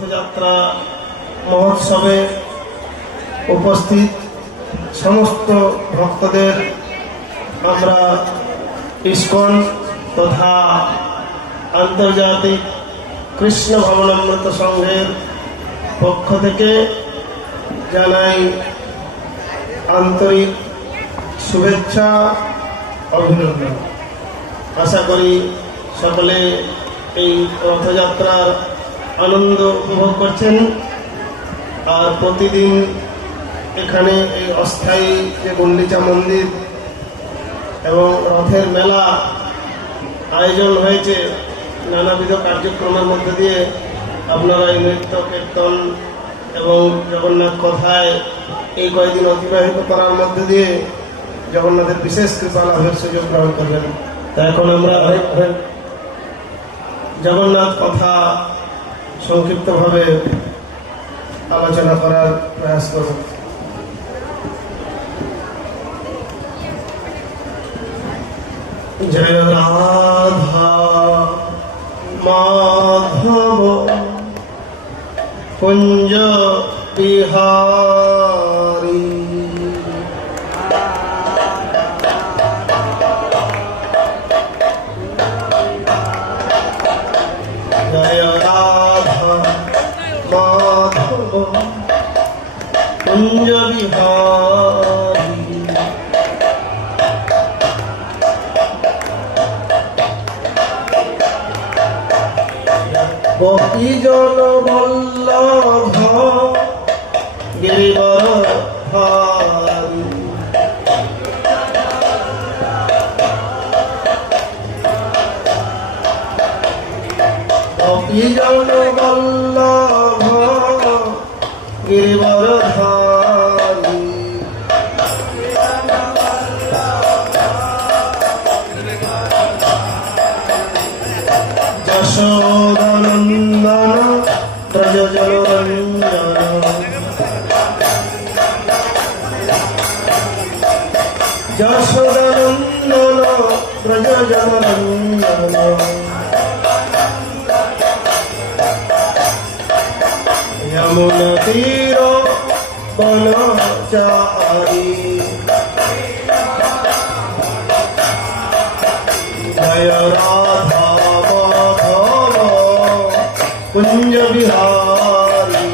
রথযাত্রা মহোৎসবে উপস্থিত সমস্ত ভক্তদের আমরা ইস্কন তথা আন্তর্জাতিক কৃষ্ণ ভবনামৃত সংঘের পক্ষ থেকে জানাই আন্তরিক শুভেচ্ছা অভিনন্দন। আশা করি সকলে এই রথযাত্রার আনন্দ উপভোগ করছেন। আর প্রতিদিন এখানে এই অস্থায়ী যে গুন্ডিচা মন্দির এবং রথের মেলা আয়োজন হয়েছে, নানাবিধ কার্যক্রমের মধ্যে দিয়ে আপনারা এই নৃত্য কীর্তন এবং জগন্নাথ কথায় এই কয়েকদিন অতিবাহিত করার মধ্যে দিয়ে জগন্নাথের বিশেষ কৃপা লাভের সুযোগ গ্রহণ করবেন। তা এখন আমরা জগন্নাথ কথা সংক্ষিপ্তভাবে আলোচনা করার প্রয়াস করব। জয় রাধা মাধব কুঞ্জ বিহারী, জয় রাধা মাধব কুঞ্জ বিহারী, গোপীজন বল্লভ গিরিবর হারি, গোপীজন বল্লভ গিরিবর হারি, যশোদানন্দন ব্রজজনরঞ্জন, যশোদানন্দন ব্রজজনরঞ্জন, যমুনা তীর বনচারী, জয় রাধা মাধব কুঞ্জ বিহারী,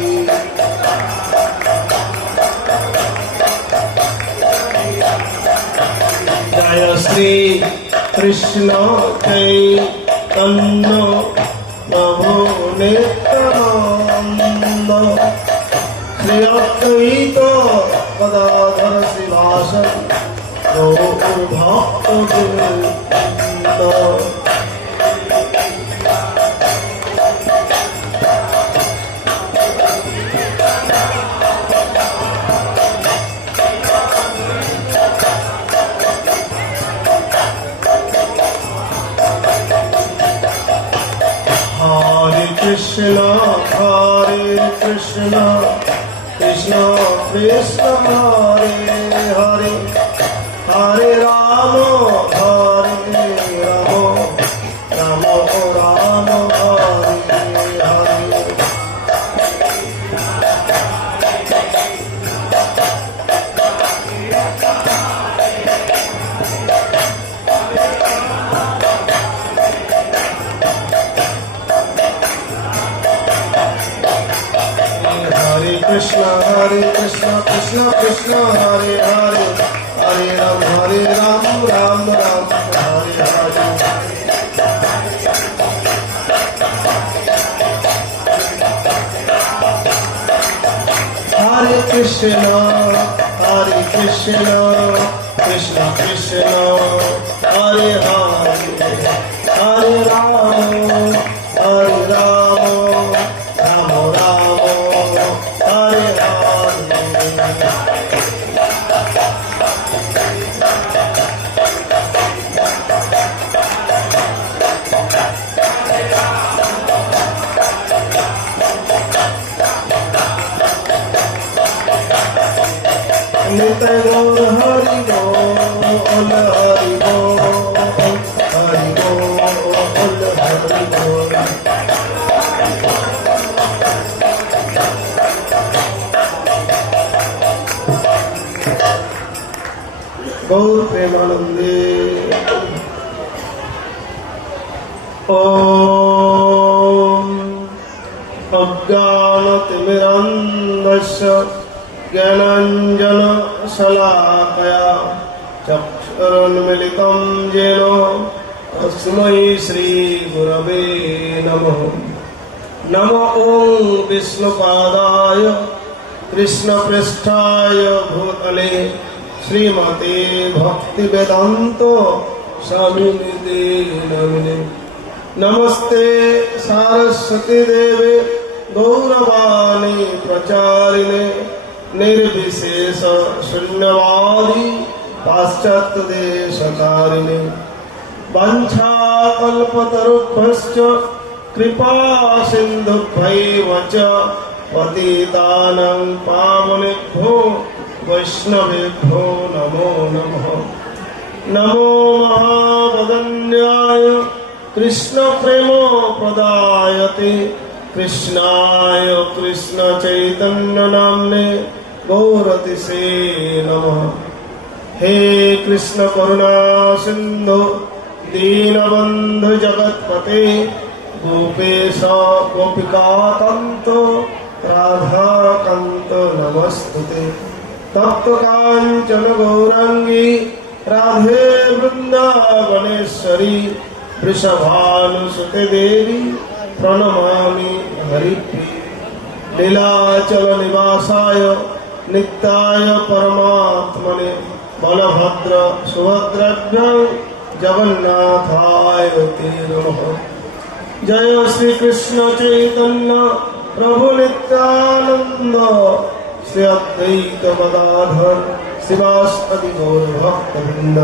জয় শ্রী কৃষ্ণ চৈতন্য প্রভু নিত্যানন্দ, শ্রী অদ্বৈত গদাধর শ্রীবাসন গৌর ভক্তবৃন্দ, হরে কৃষ্ণ কৃষ্ণ কৃষ্ণ হরে হরে, হরে রাম হরে Ram Ram Ram Hare Hare, Hare Krishna Krishna Krishna Hare Hare, Hare Ram Ram Ram Hare Hare, Hare Krishna Krishna Krishna Hare Hare, Hare Ram Ram Ram Ram Hare Hare, Nitai Gaur Hari Bol, Hari Bol, Hari Bol, Hari Bol. गौर प्रेमानंदे। ओम अज्ञानतिमिरन्धस्य ज्ञानाञ्जनशलाकया चक्षुरुन्मीलितं येन तस्मै श्रीगुरवे नमः। नमो ॐ विष्णुपादाय कृष्णपृष्ठाय भूतले श्रीमते भक्तिवेदान्त स्वामिनिते नमिने। नमस्ते सारस्वती देवे गौरवाणी प्रचारिणे निर्विशेष शून्यवादी पाश्चात्य देशकारिणे। वंशाकल्पतरुभ्यश्च कृपा सिन्धुभ्यैव च पतितानां पावनेभ्यो वैष्णवेभ्यो नमो नमः। नमो महावदन्याय कृष्णप्रेम प्रदायते कृष्णाय कृष्णचैतन्य नाम्ने गौरतिसे नमः। हे कृष्ण करुणा सिन्धु दीनबन्धु जगत्पते गोपेश गोपिकाकान्त राधाकान्त नमस्तुते। तप्त कांचन गौरांगी राधे वृंदावनेश्वरी वृषभानुसुते देवी प्रणमामि हरिप्रिये। लीलाचल निवासाय नित्याय परमात्मने बलभद्र सुभद्राभ्यां जगन्नाथाय ते नमः। जय श्री कृष्ण चैतन्य प्रभु नित्यानंद श्री अद्वैत गदाधर शिवासादि गौर भक्तवृंद।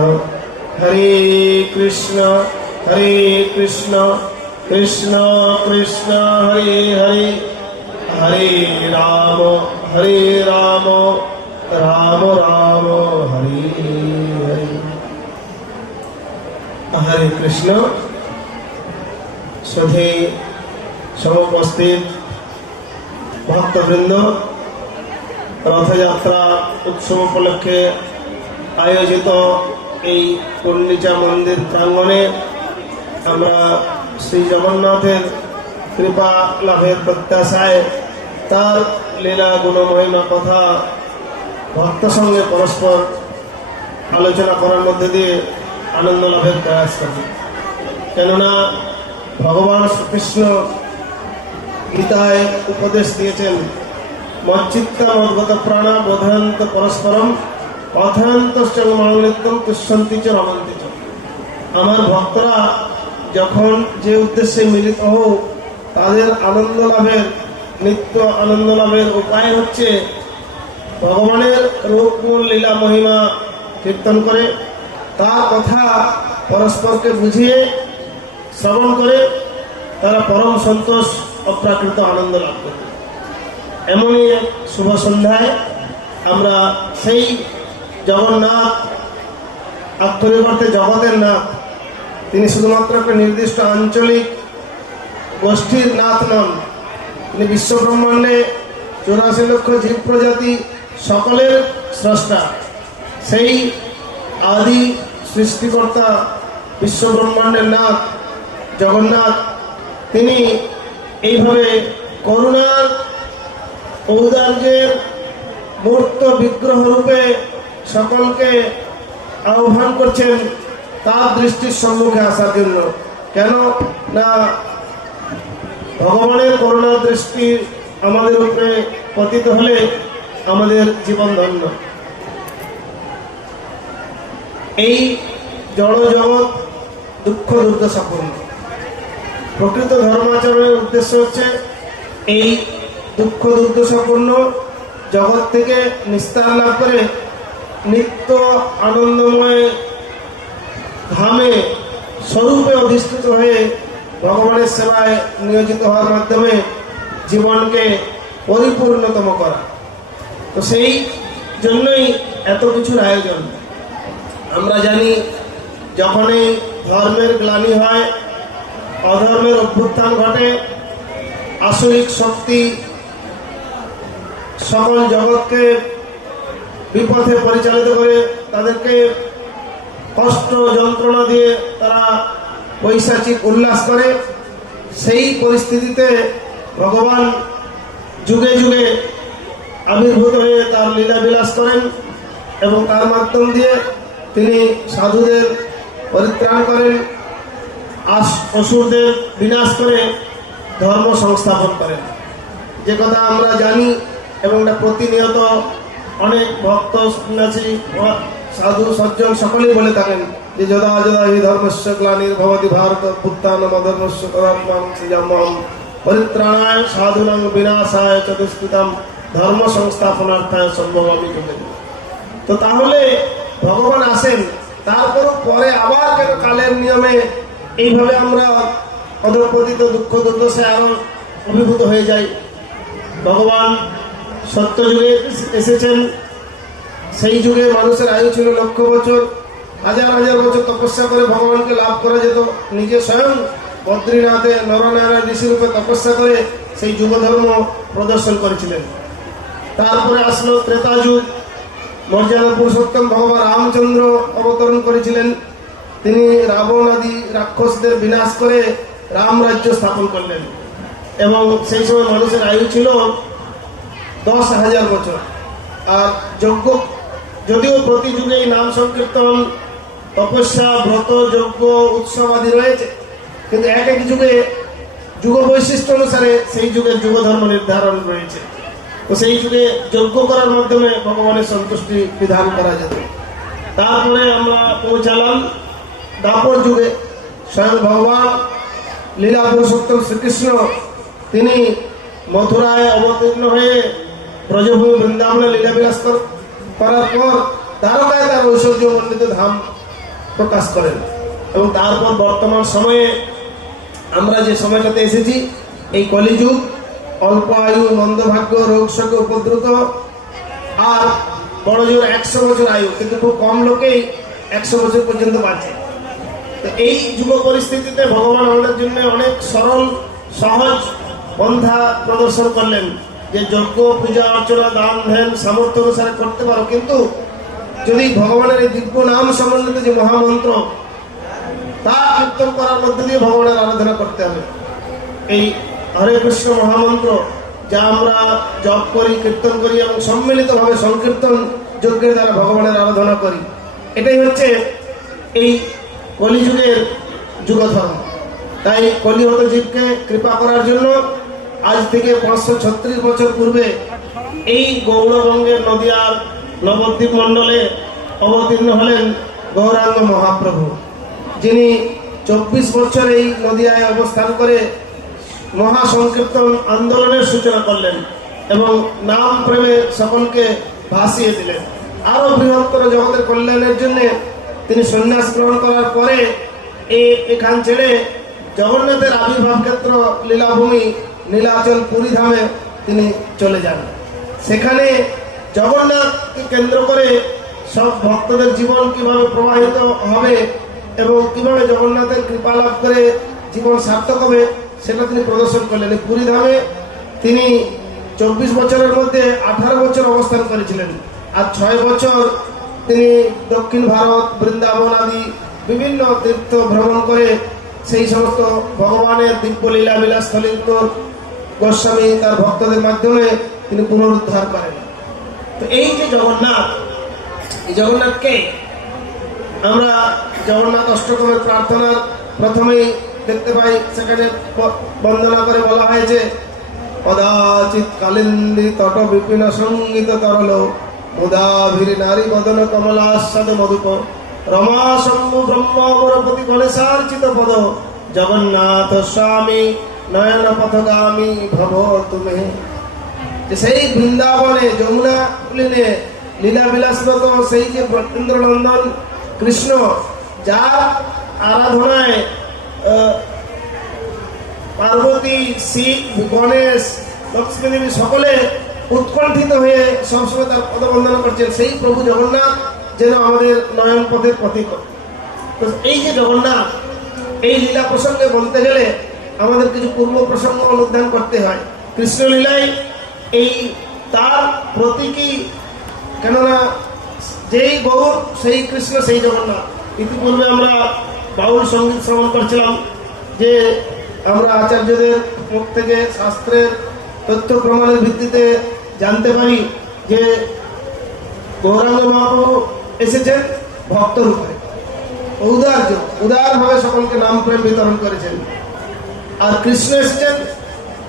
हरे कृष्ण कृष्ण कृष्ण हरे हरे हरे राम राम राम हरे हरे। हरे कृष्ण। सधे समुपस्थित भक्तवृंद, रथयात्रा उत्सव उपलक्षे आयोजित এই কর্ণিচা মন্দির প্রাঙ্গণে আমরা শ্রী জগন্নাথের কৃপা লাভের প্রত্যাশায় তার লীলা গুণমহিমা কথা ভক্ত সঙ্গে পরস্পর আলোচনা করার মধ্যে দিয়ে আনন্দ লাভের প্রয়াস করি। কেননা ভগবান শ্রীকৃষ্ণ গীতায় উপদেশ দিয়েছেন, মচ্চিত্তা মদ্গত প্রাণা বোধয়ন্ত পরস্পরম অথয়ন্তশ্চমাংলিত্যম তুষ্যন্তি চ রমন্তি চ। আমার ভক্তরা যখন যে উদ্দেশ্যে মিলিত হোক, তাদের আনন্দ লাভের নিত্য আনন্দ লাভের উপায় হচ্ছে ভগবানের রূপ গুণ লীলা মহিমা কীর্তন করে তার কথা পরস্পরকে বুঝিয়ে শ্রবণ করে তারা পরম সন্তোষ অপ্রাকৃত আনন্দ লাভ করে। এমনই এক শুভ সন্ধ্যায় আমরা সেই জগন্নাথ, আক্ষরিক অর্থে জগতের নাথ, তিনি শুধুমাত্র একটা নির্দিষ্ট আঞ্চলিক গোষ্ঠীর নাথ নন, তিনি বিশ্বব্রহ্মাণ্ডে 84 লক্ষ জীব প্রজাতি সকলের স্রষ্টা। সেই আদি সৃষ্টিকর্তা বিশ্বব্রহ্মাণ্ডের নাথ জগন্নাথ, তিনি এইভাবে করুণার ঔদার্যের মূর্ত বিগ্রহ রূপে সকলকে আহ্বান করছেন তার দৃষ্টির সম্মুখে আসার জন্য। কেন না ভগবানের করুণার দৃষ্টি আমাদের উপরে পতিত হলে আমাদের জীবন ধন্য। এই জড় জগৎ দুঃখ দুর্দশাপূর্ণ। প্রকৃত ধর্মাচরণের উদ্দেশ্য হচ্ছে এই দুঃখ দুর্দশাপূর্ণ জগৎ থেকে নিস্তার লাভ করে নিত্য আনন্দময় ধামে স্বরূপে অধিষ্ঠিত হয়ে ভগবানের সেবায় নিয়োজিত হওয়ার মাধ্যমে জীবনকে পরিপূর্ণতম করা। তো সেই জন্যই এত কিছুর আয়োজন। আমরা জানি যখনই ধর্মের গ্লানি হয়, অধর্মের অভ্যুত্থান ঘটে, আসরিক শক্তি সকল জগৎকে বিপথে পরিচালিত করে তাদেরকে কষ্ট যন্ত্রণা দিয়ে তারা পৈশাচিক উল্লাস করে। সেই পরিস্থিতিতে ভগবান যুগে যুগে আবির্ভূত হয়ে তার লীলা বিলাস করেন এবং তার মাধ্যম দিয়ে তিনি সাধুদের পরিত্রাণ করেন, অসুরদের বিনাশ করে ধর্ম সংস্থাপন করেন। যে কথা আমরা জানি এবং এটা প্রতিনিয়ত অনেক ভক্ত সন্ন্যাসী সাধু সজ্জন সকলেই বলে থাকেন যে যদা যদা হি ধর্মস্য গ্লানির্ভবতি ভারত উত্থানম অধর্মস্য তদাত্মাং সৃজাম্যহম পরিত্রাণায় সাধুনাং বিনাশায় চতুষ্কৃতম ধর্ম সংস্থাপনার্থায় সম্ভবামি যুগে। তো তাহলে ভগবান আসেন, তারপর পরে আবার কেন কালের নিয়মে এইভাবে আমরা অধঃপতিত দুঃখ দুর্দশায় আরো অভিভূত হয়ে যাই? ভগবান সত্য যুগে এসেছেন, সেই যুগে মানুষের আয়ু ছিল লক্ষ বছর, হাজার হাজার বছর তপস্যা করে ভগবানকে লাভ করা যেত। নিজে স্বয়ং বদ্রীনাথে নরনারায়ণ ঋষিরূপে তপস্যা করে সেই যুগ ধর্ম প্রদর্শন করেছিলেন। তারপরে আসলো ত্রেতা যুগ, মর্যাদা পুরুষোত্তম ভগবান রামচন্দ্র অবতরণ করেছিলেন। তিনি রাবণ আদি রাক্ষসদের বিনাশ করে রাম রাজ্য স্থাপন করলেন এবং সেই সময় মানুষের আয়ু ছিল 10,000 বছর। আর যজ্ঞ, যদিও প্রতি যুগেই নাম সংকীর্তন, তপস্যা, ব্রত, যজ্ঞ, উৎসব আদি রয়েছে, কিন্তু এক এক যুগে যুগ বৈশিষ্ট্য অনুসারে সেই যুগের যুগ ধর্ম নির্ধারণ রয়েছে। তো সেই যুগে যজ্ঞ করার মাধ্যমে ভগবানের সন্তুষ্টি বিধান করা যেত। তারপরে আমরা পৌঁছালাম দাপর যুগে। স্বয়ং ভগবান লীলা পুরুষোত্তম শ্রীকৃষ্ণ তিনি মথুরায় অবতীর্ণ হয়ে ব্রজভূমি বৃন্দাবনে লীলাবিলাস করার পর দ্বারকায় তার ঐশ্বর্য মণ্ডিত ধাম প্রকাশ করেন এবং তারপর বর্তমান সময়ে আমরা যে সময়টাতে এসেছি, এই কলিযুগ, অল্প আয়ু, মন্দভাগ্য, রোগ শোকে উপদ্রুত, আর বড় জোর 100 বছর আয়ু, কিন্তু খুব কম লোকেই 100 বছর পর্যন্ত বাঁচে। তো এই যুব পরিস্থিতিতে ভগবান আমাদের জন্য অনেক সরল সহজ পন্থা প্রদর্শন করলেন যে যজ্ঞ, পূজা অর্চনা, দান ধ্যান সামর্থ্য অনুসারে করতে পারো, কিন্তু যদি ভগবানের এই দিব্য নাম সম্বন্ধিত যে মহামন্ত্র তা কীর্তন করার মধ্যে দিয়ে ভগবানের আরাধনা করতে হবে। এই হরে কৃষ্ণ মহামন্ত্র যা আমরা জপ করি, কীর্তন করি এবং সম্মিলিতভাবে সংকীর্তন যজ্ঞের দ্বারা ভগবানের আরাধনা করি, এটাই হচ্ছে এই কলিযুগের যুগধর্ম। তাই কলিহত জীবকে কৃপা করার জন্য আজ থেকে 536 বছর পূর্বে এই গৌরবঙ্গের নদিয়ার নবদ্বীপ মণ্ডলে অবতীর্ণ হলেন গৌরাঙ্গ মহাপ্রভু, যিনি 24 বছর এই নদিয়ায় অবস্থান করে মহা সংকীর্তন আন্দোলনের সূচনা করলেন এবং নাম প্রেমে সকলকে ভাসিয়ে দিলেন। আরো বৃহত্তর জগতের কল্যাণের জন্য তিনি সন্ন্যাস গ্রহণ করার পরে এখান ছেড়ে জগন্নাথের আবির্ভাব ক্ষেত্র লীলাভূমি নীলাচল পুরী ধামে তিনি চলে যান। সেখানে জগন্নাথকে কেন্দ্র করে সব ভক্তদের জীবন কিভাবে প্রবাহিত হবে এবং কিভাবে জগন্নাথের কৃপা লাভ করে জীবন সার্থক হবে সেটা তিনি প্রদর্শন করলেন। পুরী ধামে তিনি 24 বছরের মধ্যে 18 বছর অবস্থান করেছিলেন, আর 6 বছর তিনি দক্ষিণ ভারত, বৃন্দাবন আদি বিভিন্ন তীর্থ ভ্রমণ করে সেই সমস্ত ভগবানের দিব্য লীলা বিলাসস্থলী গোস্বামী তার ভক্তদের মাধ্যমে তিনি পুনরুদ্ধার করেন। তো এই যে জগন্নাথ, এই জগন্নাথকে আমরা জগন্নাথ অষ্টকমের প্রার্থনার প্রথমেই দেখতে পাই, সেখানে বন্দনা করে বলা হয়েছে কদাচিৎ কালিন্দী তট বিপিন সঙ্গীত তরল মুদাভির নারী বদন কমলাস্বাদ মধুপ রমা শম্ভু ব্রহ্ম অমরপতি গণেশার্চিত পদ জগন্নাথ স্বামী নয়ন পথগামী ভব তুমি। সেই বৃন্দাবনে যমুনা কুলিনে লীলা বিলাসরত সেই যে ইন্দ্রনন্দন কৃষ্ণ, যার আরাধনায় পার্বতী, শিব, গণেশ, লক্ষ্মী দেবী সকলে উৎকণ্ঠিত হয়ে সবসময় তার পদবন্দনা করছেন, সেই প্রভু জগন্নাথ যেন আমাদের নয়ন পথের প্রতীক। তো এই যে জগন্নাথ, এই লীলা প্রসঙ্গে বলতে গেলে আমাদের কিছু পূর্ব প্রসঙ্গ অনুধান করতে হয়। কৃষ্ণলীলায় এই তার প্রতীকী, কেননা যেই গৌর সেই কৃষ্ণ সেই জগন্নাথ। ইতিপূর্বে আমরা বাউল সঙ্গীত শ্রবণ করছিলাম যে আমরা আচার্যদের মুখ থেকে শাস্ত্রের তথ্য প্রমাণের ভিত্তিতে জানতে পারি যে গৌরাঙ্গ মহাপ্রভু এসেছেন ভক্ত রূপে, উদারভাবে সকলকে নাম প্রেম বিতরণ করেছেন। আর কৃষ্ণ এসেছেন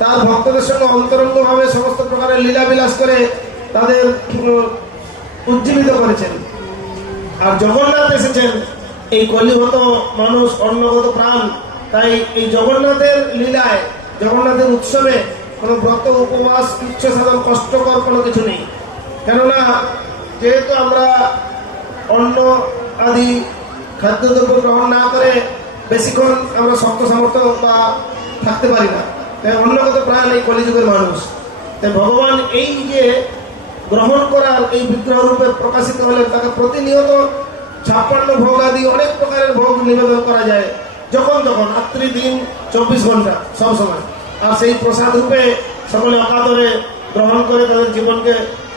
তার ভক্তদের সঙ্গে অন্তরঙ্গভাবে সমস্ত প্রকারের লীলা বিলাস করে তাদের উজ্জীবিত করেছেন। আর জগন্নাথ এসেছেন এই কলিহত মানুষ অন্নগত প্রাণ, তাই এই জগন্নাথের লীলায়, জগন্নাথের উৎসবে কোনো ব্রত উপবাস উচ্চ সাধন কষ্টকর কোনো কিছু নেই। কেননা যেহেতু আমরা অন্ন আদি খাদ্যদ্রব্য গ্রহণ না করে বেশিক্ষণ আমরা শক্ত সামর্থ্য বা থাকতে পারি না, তাই অন্নগত প্রাণ এই কলিযুগের মানুষ। তাই ভগবান এই যে গ্রহণ করার এই বিগ্রহ রূপে প্রকাশিত হলেন, তাকে প্রতিনিয়ত 56 ভোগ আদি অনেক প্রকারের ভোগ নিবেদন করা যায়, যখন তখন, রাত্রি দিন 24 ঘন্টা সব সময়। আর সেই প্রসাদ রূপে সকলে অকাতরে গ্রহণ করে তাদের জীবনকে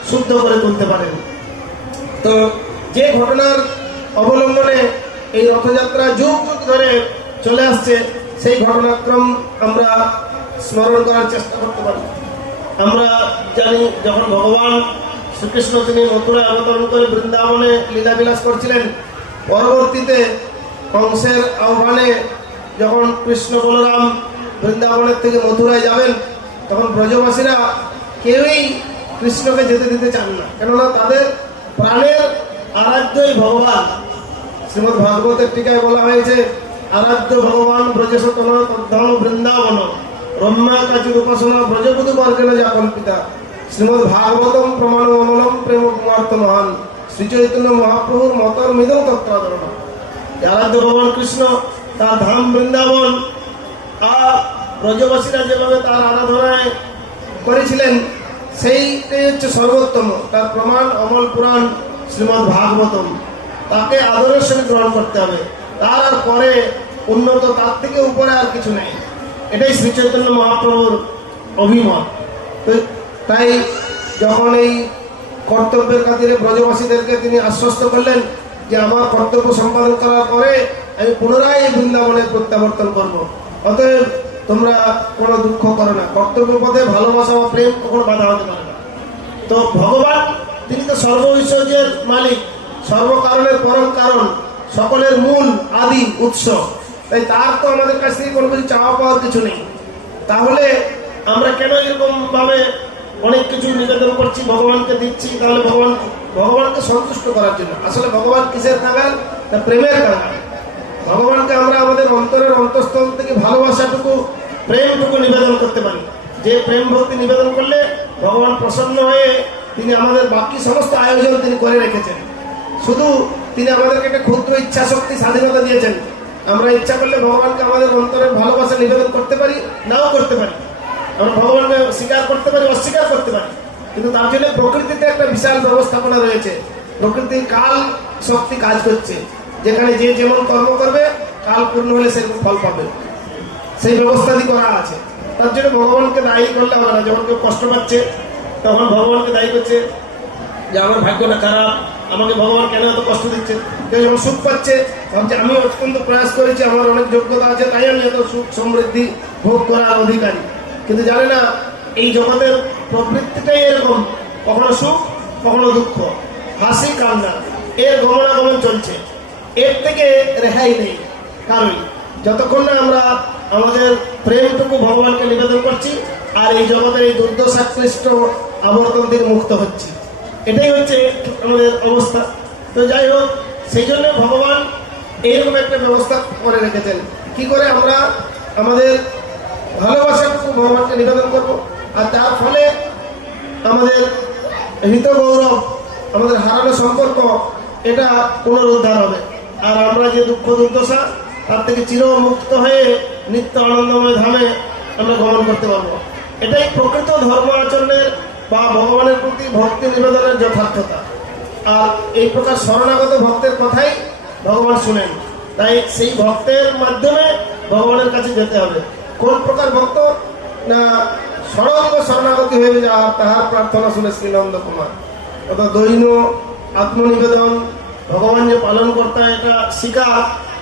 শুদ্ধ করে তুলতে পারেন। তো যে ঘটনার অবলম্বনে এই রথযাত্রা যুগ যুগ ধরে চলে আসছে, সেই ঘটনাক্রম আমরা স্মরণ করার চেষ্টা করতে পারি। আমরা জানি যখন ভগবান শ্রীকৃষ্ণ তিনি মথুরায় অবতরণ করে বৃন্দাবনে লীলাবিলাস করছিলেন, পরবর্তীতে কংসের আহ্বানে যখন কৃষ্ণ বলরাম বৃন্দাবনের থেকে মথুরায় যাবেন, তখন ব্রজবাসীরা কেউই কৃষ্ণকে যেতে দিতে চান না, কেননা তাদের প্রাণের আরাধ্যই ভগবান। শ্রীমদ্ ভাগবতের টিকায় বলা হয়েছে, আরাধ্য ভগবান ব্রজসতন তদ্ধম বৃন্দাবন রম্যা কাচির উপাসনা ব্রজবধূ বর্গেন যা কল্পিতা। শ্রীমদ্ ভাগবতম প্রমাণ অমলম প্রেম কুমার্ত মহান শ্রীচৈতন্য মহাপ্রভুর মতর মিদম তত্ত্বাদরণ। আরাধ্য ভগবান কৃষ্ণ, তার ধাম বৃন্দাবন, আর ব্রজবাসীরা যেভাবে তার আরাধনায় করেছিলেন সেইটাই হচ্ছে সর্বোত্তম। তার প্রমাণ অমল পুরাণ শ্রীমদ্ ভাগবতম, তাকে আদরের সঙ্গে গ্রহণ করতে হবে। তার আর পরে উন্নত, তার থেকে উপরে আর কিছু নেই। এটাই শ্রী চৈতন্য মহাপ্রভুর অভিমত। তাই যখন এই কর্তব্যের খাতিরে ব্রজবাসীদেরকে তিনি আশ্বস্ত করলেন যে আমার কর্তব্য সম্পাদন করার পরে আমি পুনরায় এই বৃন্দাবনে প্রত্যাবর্তন করব, অতএব তোমরা কোনো দুঃখ করো না। কর্তব্য পথে ভালোবাসা বা প্রেম কখনো বাধা হতে পারে না। তো ভগবান তিনি তো সর্ব ঐশ্বর্যের মালিক, সর্বকারণের পরম কারণ, সকলের মূল আদি উৎস। তাই তার তো আমাদের কাছ থেকে কোনো কিছু চাওয়া পাওয়ার কিছু নেই। তাহলে আমরা কেন এরকম ভাবে অনেক কিছু নিবেদন করছি, ভগবানকে দিচ্ছি? তাহলে ভগবানকে সন্তুষ্ট করার জন্য। আসলে ভগবান কিসের কাঙ্গাল? না, প্রেমের কাঙ্গাল। ভগবানকে আমরা আমাদের অন্তরের অন্তঃস্থল থেকে ভালোবাসাটুকু, প্রেমটুকু নিবেদন করতে পারি। যে প্রেম ভক্তি নিবেদন করলে ভগবান প্রসন্ন হয়ে তিনি আমাদের বাকি সমস্ত আয়োজন তিনি করে রেখেছেন। শুধু তিনি আমাদেরকে একটা ক্ষুদ্র ইচ্ছা শক্তি, স্বাধীনতা দিয়েছেন। আমরা ইচ্ছা করলে ভগবানকে আমাদের অন্তরের ভালোবাসা নিবেদন করতে পারি, নাও করতে পারি। আমরা ভগবানকে স্বীকার করতে পারি, অস্বীকার করতে পারি। কিন্তু তার জন্য প্রকৃতিতে একটা বিশাল ব্যবস্থাপনা রয়েছে। প্রকৃতির কাল শক্তি কাজ করছে, যেখানে যে যেমন কর্ম করবে কাল পূর্ণ হলে সেরকম ফল পাবে, সেই ব্যবস্থাটি করা আছে। তার জন্য ভগবানকে দায়ী করলে হবে না। যখন কেউ কষ্ট পাচ্ছে তখন ভগবানকে দায়ী করছে যে আমার ভাগ্যটা খারাপ, আমাকে ভগবান কেন এত কষ্ট দিচ্ছে। কেউ যখন সুখ পাচ্ছে ভাবছে আমি অত্যন্ত প্রয়াস করেছি, আমার অনেক যোগ্যতা আছে, তাই আমি এত সুখ সমৃদ্ধি ভোগ করার অধিকারী। কিন্তু জানে না এই জগতের প্রবৃত্তিটাই এরকম, কখনো সুখ কখনো দুঃখ, হাসি কান্না, এর গমনাগমন চলছে। এর থেকে রেহাই নেই কারণ যতক্ষণ না আমরা আমাদের প্রেমটুকু ভগবানকে নিবেদন করছি আর এই জগতের এই দুর্দশাক্লিষ্ট আবর্তন থেকে মুক্ত হচ্ছি। এটাই হচ্ছে আমাদের অবস্থা। তো যাই হোক, সেই জন্য ভগবান এইরকম একটা ব্যবস্থা করে রেখেছেন। কি করে আমরা আমাদের ভালোবাসাটুকু ভগবানকে নিবেদন করব, আর তার ফলে আমাদের হৃত গৌরব, আমাদের হারানো সম্পর্ক, এটা পুনরুদ্ধার হবে। আর আমরা যে দুঃখ দুর্দশা তার থেকে চিরমুক্ত হয়ে নিত্য আনন্দময় ধামে আমরা গমন করতে পারবো। এটাই প্রকৃত ধর্ম আচরণের বা ভগবানের প্রতি ভক্তি নিবেদনের যথার্থতা। আর এই প্রকার শরণাগত ভক্তের কথাই ভগবান শুনেন। তাই সেই ভক্তের মাধ্যমে ভগবানের কাছে যেতে হবে। কোন প্রকার ভক্ত? না, সড়ঙ্গ শরণাগতি হয়ে যাওয়া, তাহার প্রার্থনা শুনে শ্রী নন্দকুমার। অত দৈন আত্মনিবেদন, ভগবান যে পালন কর্তা এটা স্বীকার,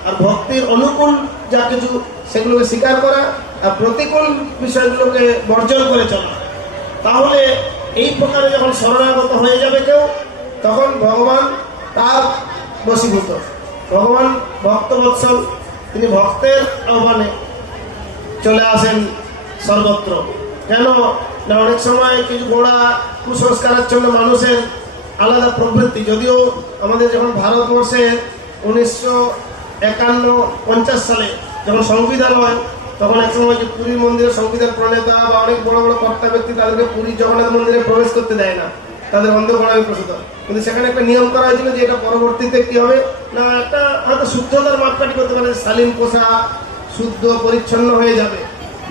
আর ভক্তির অনুকূল যা কিছু সেগুলোকে স্বীকার করা, আর প্রতিকূল বিষয়গুলোকে বর্জন করে চলা। তাহলে এই প্রকারে যখন শরণাগত হয়ে যাবে কেউ, তখন ভগবান তার বশীভূত। ভগবান ভক্তবৎসল, তিনি ভক্তের আহ্বানে চলে আসেন সর্বত্র। কেন না, অনেক সময় কিছু গোড়া কুসংস্কারাচ্ছন্ন মানুষের আলাদা প্রবৃত্তি। যদিও আমাদের যখন ভারতবর্ষে 1951-50 সালে যখন সংবিধান হয়, তখন এক সময় যে পুরী মন্দিরের সংবিধান প্রণেতা বা অনেক বড় বড় কর্তা ব্যক্তি তাদেরকে পুরী জগন্নাথ মন্দিরে প্রবেশ করতে দেয় না, তাদের অন্ধকরণে প্রসূত। কিন্তু সেখানে একটা নিয়ম করা হয়েছিল যে এটা পরবর্তীতে কি হবে না, একটা হয়তো শুদ্ধতার মাপকাঠি করতে পারে, শালীন পোশাক, শুদ্ধ পরিচ্ছন্ন হয়ে যাবে।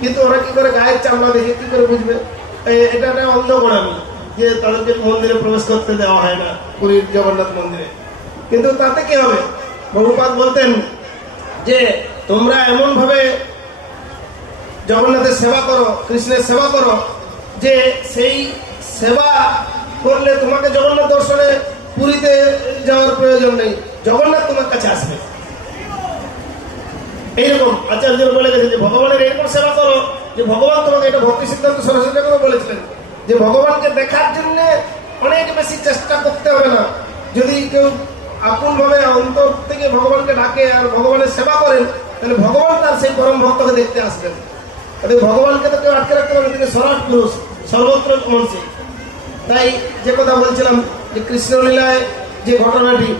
কিন্তু ওরা কি করে গায়ের চামড়া দেখে কি করে বুঝবে? এটা একটা অন্ধকরণী যে তাদেরকে মন্দিরে প্রবেশ করতে দেওয়া হয় না পুরীর জগন্নাথ মন্দিরে। কিন্তু তাতে কি হবে? বহুপাত বলতেন যে তোমরা এমন ভাবে জগন্নাথের সেবা করো, কৃষ্ণের সেবা করো, যে সেই সেবা করলে তোমাকে জগন্নাথ দর্শনে পুরীতে যাওয়ার প্রয়োজন নেই, জগন্নাথ তোমার কাছে আসবে। এইরকম আচার্যরা বলে গেছে যে ভগবানের এরকম সেবা করো যে ভগবান তোমাকে, এটা ভক্তি সিদ্ধান্ত সরস্বতী ঠাকুর বলেছিলেন যে ভগবানকে দেখার জন্য অনেক বেশি চেষ্টা করতে হবে না। যদি কেউ আপন ভাবে অন্তর থেকে ভগবানকে ডাকে আর ভগবানের সেবা করেন, তাহলে ভগবান তার সেই পরম ভক্তকে দেখতে আসবেন। ভগবানকে তো কেউ আটকে রাখতে পারবে, তিনি সরাট পুরুষ, সর্বত্র মনসী। তাই যে কথা বলছিলাম যে কৃষ্ণলীলায় যে ঘটনাটি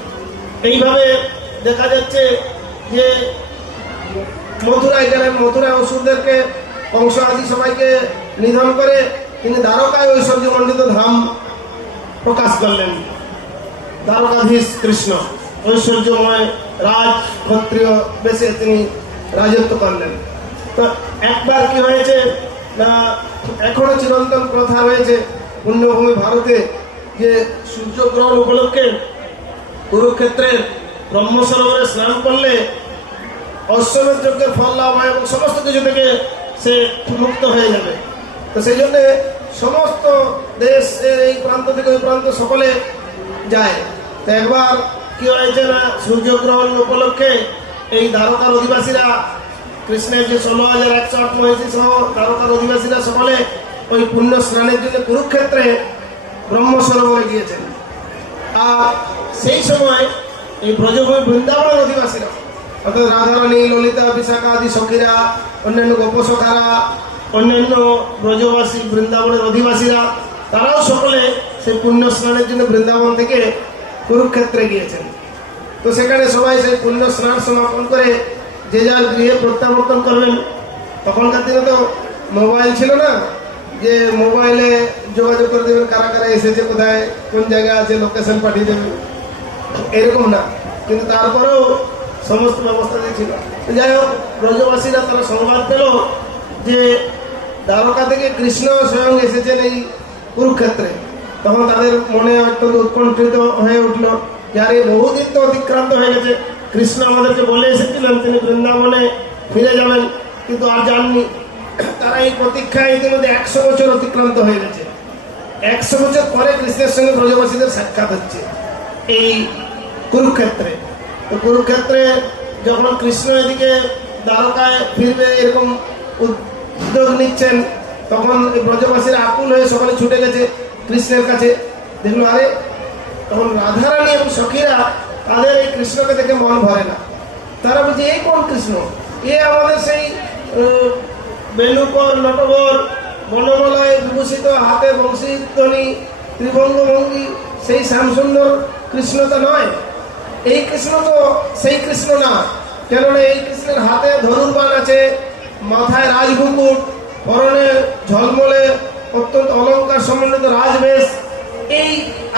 এইভাবে দেখা যাচ্ছে যে মথুরায় গেলেন, মথুরায় অসুরদেরকে, কংস আদি সবাইকে নিধন করে তিনি দ্বারকায় ঐশ্বর্যমণ্ডিত ধাম প্রকাশ করলেন। দ্বারকাধীশ কৃষ্ণ ঐশ্বর্যময় রাজ ক্ষত্রিয় বেশে তিনি রাজত্ব করলেন। তো একবার কি হয়েছে না, এখনো চিরন্তন প্রথা রয়েছে পুণ্যভূমি ভারতে যে সূর্যগ্রহণ উপলক্ষে কুরুক্ষেত্রের ব্রহ্মসরোবরে স্নান করলে অশ্বমেধ যজ্ঞের ফল লাভ হয় এবং সমস্ত কিছু থেকে সে মুক্ত হয়ে যাবে। তো সেই জন্য সমস্ত দেশের এই প্রান্ত থেকে ওই প্রান্ত সকলে যায়। তো একবার কি হয়েছে না, সূর্যগ্রহণ উপলক্ষে এই দ্বারকার অধিবাসীরা, কৃষ্ণের যে 16,108 মহিষী সহ দ্বারকার অধিবাসীরা সকলে ওই পুণ্য স্নানের জন্য কুরুক্ষেত্রে ব্রহ্মসরোবরে গিয়েছেন। আর সেই সময় এই ব্রজভূমি বৃন্দাবনের অধিবাসীরা, অর্থাৎ রাধারানী, ললিতা, বিশাখা আদি সখীরা, অন্যান্য গোপসখারা, অন্যান্য ব্রজবাসী বৃন্দাবনের অধিবাসীরা, তারাও সকলে সেই পুণ্য স্নানের জন্য বৃন্দাবন থেকে কুরুক্ষেত্রে গিয়েছেন। তো সেখানে সবাই সেই পুণ্য স্নান সমাপন করে যে যার গৃহে প্রত্যাবর্তন করবেন। তখনকার দিনে তো মোবাইল ছিল না যে মোবাইলে যোগাযোগ করে দেবেন কারা কারা এসেছে, কোথায় কোন জায়গা আছে, লোকেশন পাঠিয়ে দেবেন, এরকম না। কিন্তু তারপরেও সমস্ত ব্যবস্থা দিয়েছিল। যাই হোক, ব্রজবাসীরা তারা সংবাদ পেল যে দ্বারকা থেকে কৃষ্ণ স্বয়ং এসেছেন এই কুরুক্ষেত্রে। তখন তাদের মনে অত্যন্ত উৎকণ্ঠিত হয়ে উঠল, যার এই বহুদিন তো অতিক্রান্ত হয়ে গেছে, কৃষ্ণ আমাদেরকে বলে এসেছিলেন তিনি বৃন্দাবনে ফিরে যাবেন, কিন্তু আর যাননি। তারা এই প্রতীক্ষায় ইতিমধ্যে 100 বছর অতিক্রান্ত হয়ে গেছে। 100 বছর পরে কৃষ্ণের সঙ্গে ব্রজবাসীদের সাক্ষাৎ হচ্ছে এই কুরুক্ষেত্রে। তো কুরুক্ষেত্রে যখন কৃষ্ণ এদিকে দ্বারকায় ফিরবে এরকম উদ্যোগ নিচ্ছেন, তখন ব্রজবাসীরা আকুল হয়ে সকলে ছুটে গেছে কৃষ্ণের কাছে। দেখলো আরে, তখন রাধারানী এবং সখীরা তাদের এই কৃষ্ণকে দেখে মন ভরে না। তারা বলছে এই কোন কৃষ্ণ? এ আমাদের সেই বেণুকর নটবর বনমালায় বিভূষিত, হাতে বংশীধ্বনি, ত্রিভঙ্গ ভঙ্গি সেই শ্যামসুন্দর কৃষ্ণ তো নয়। এই কৃষ্ণ তো সেই কৃষ্ণ না, কেননা এই কৃষ্ণের হাতে ধনুর্বাণ আছে, মাথায় রাজমুকুট, পরনে ঝলমলে অত্যন্ত অলঙ্কার সম্বন্ধিত রাজবেশ, এই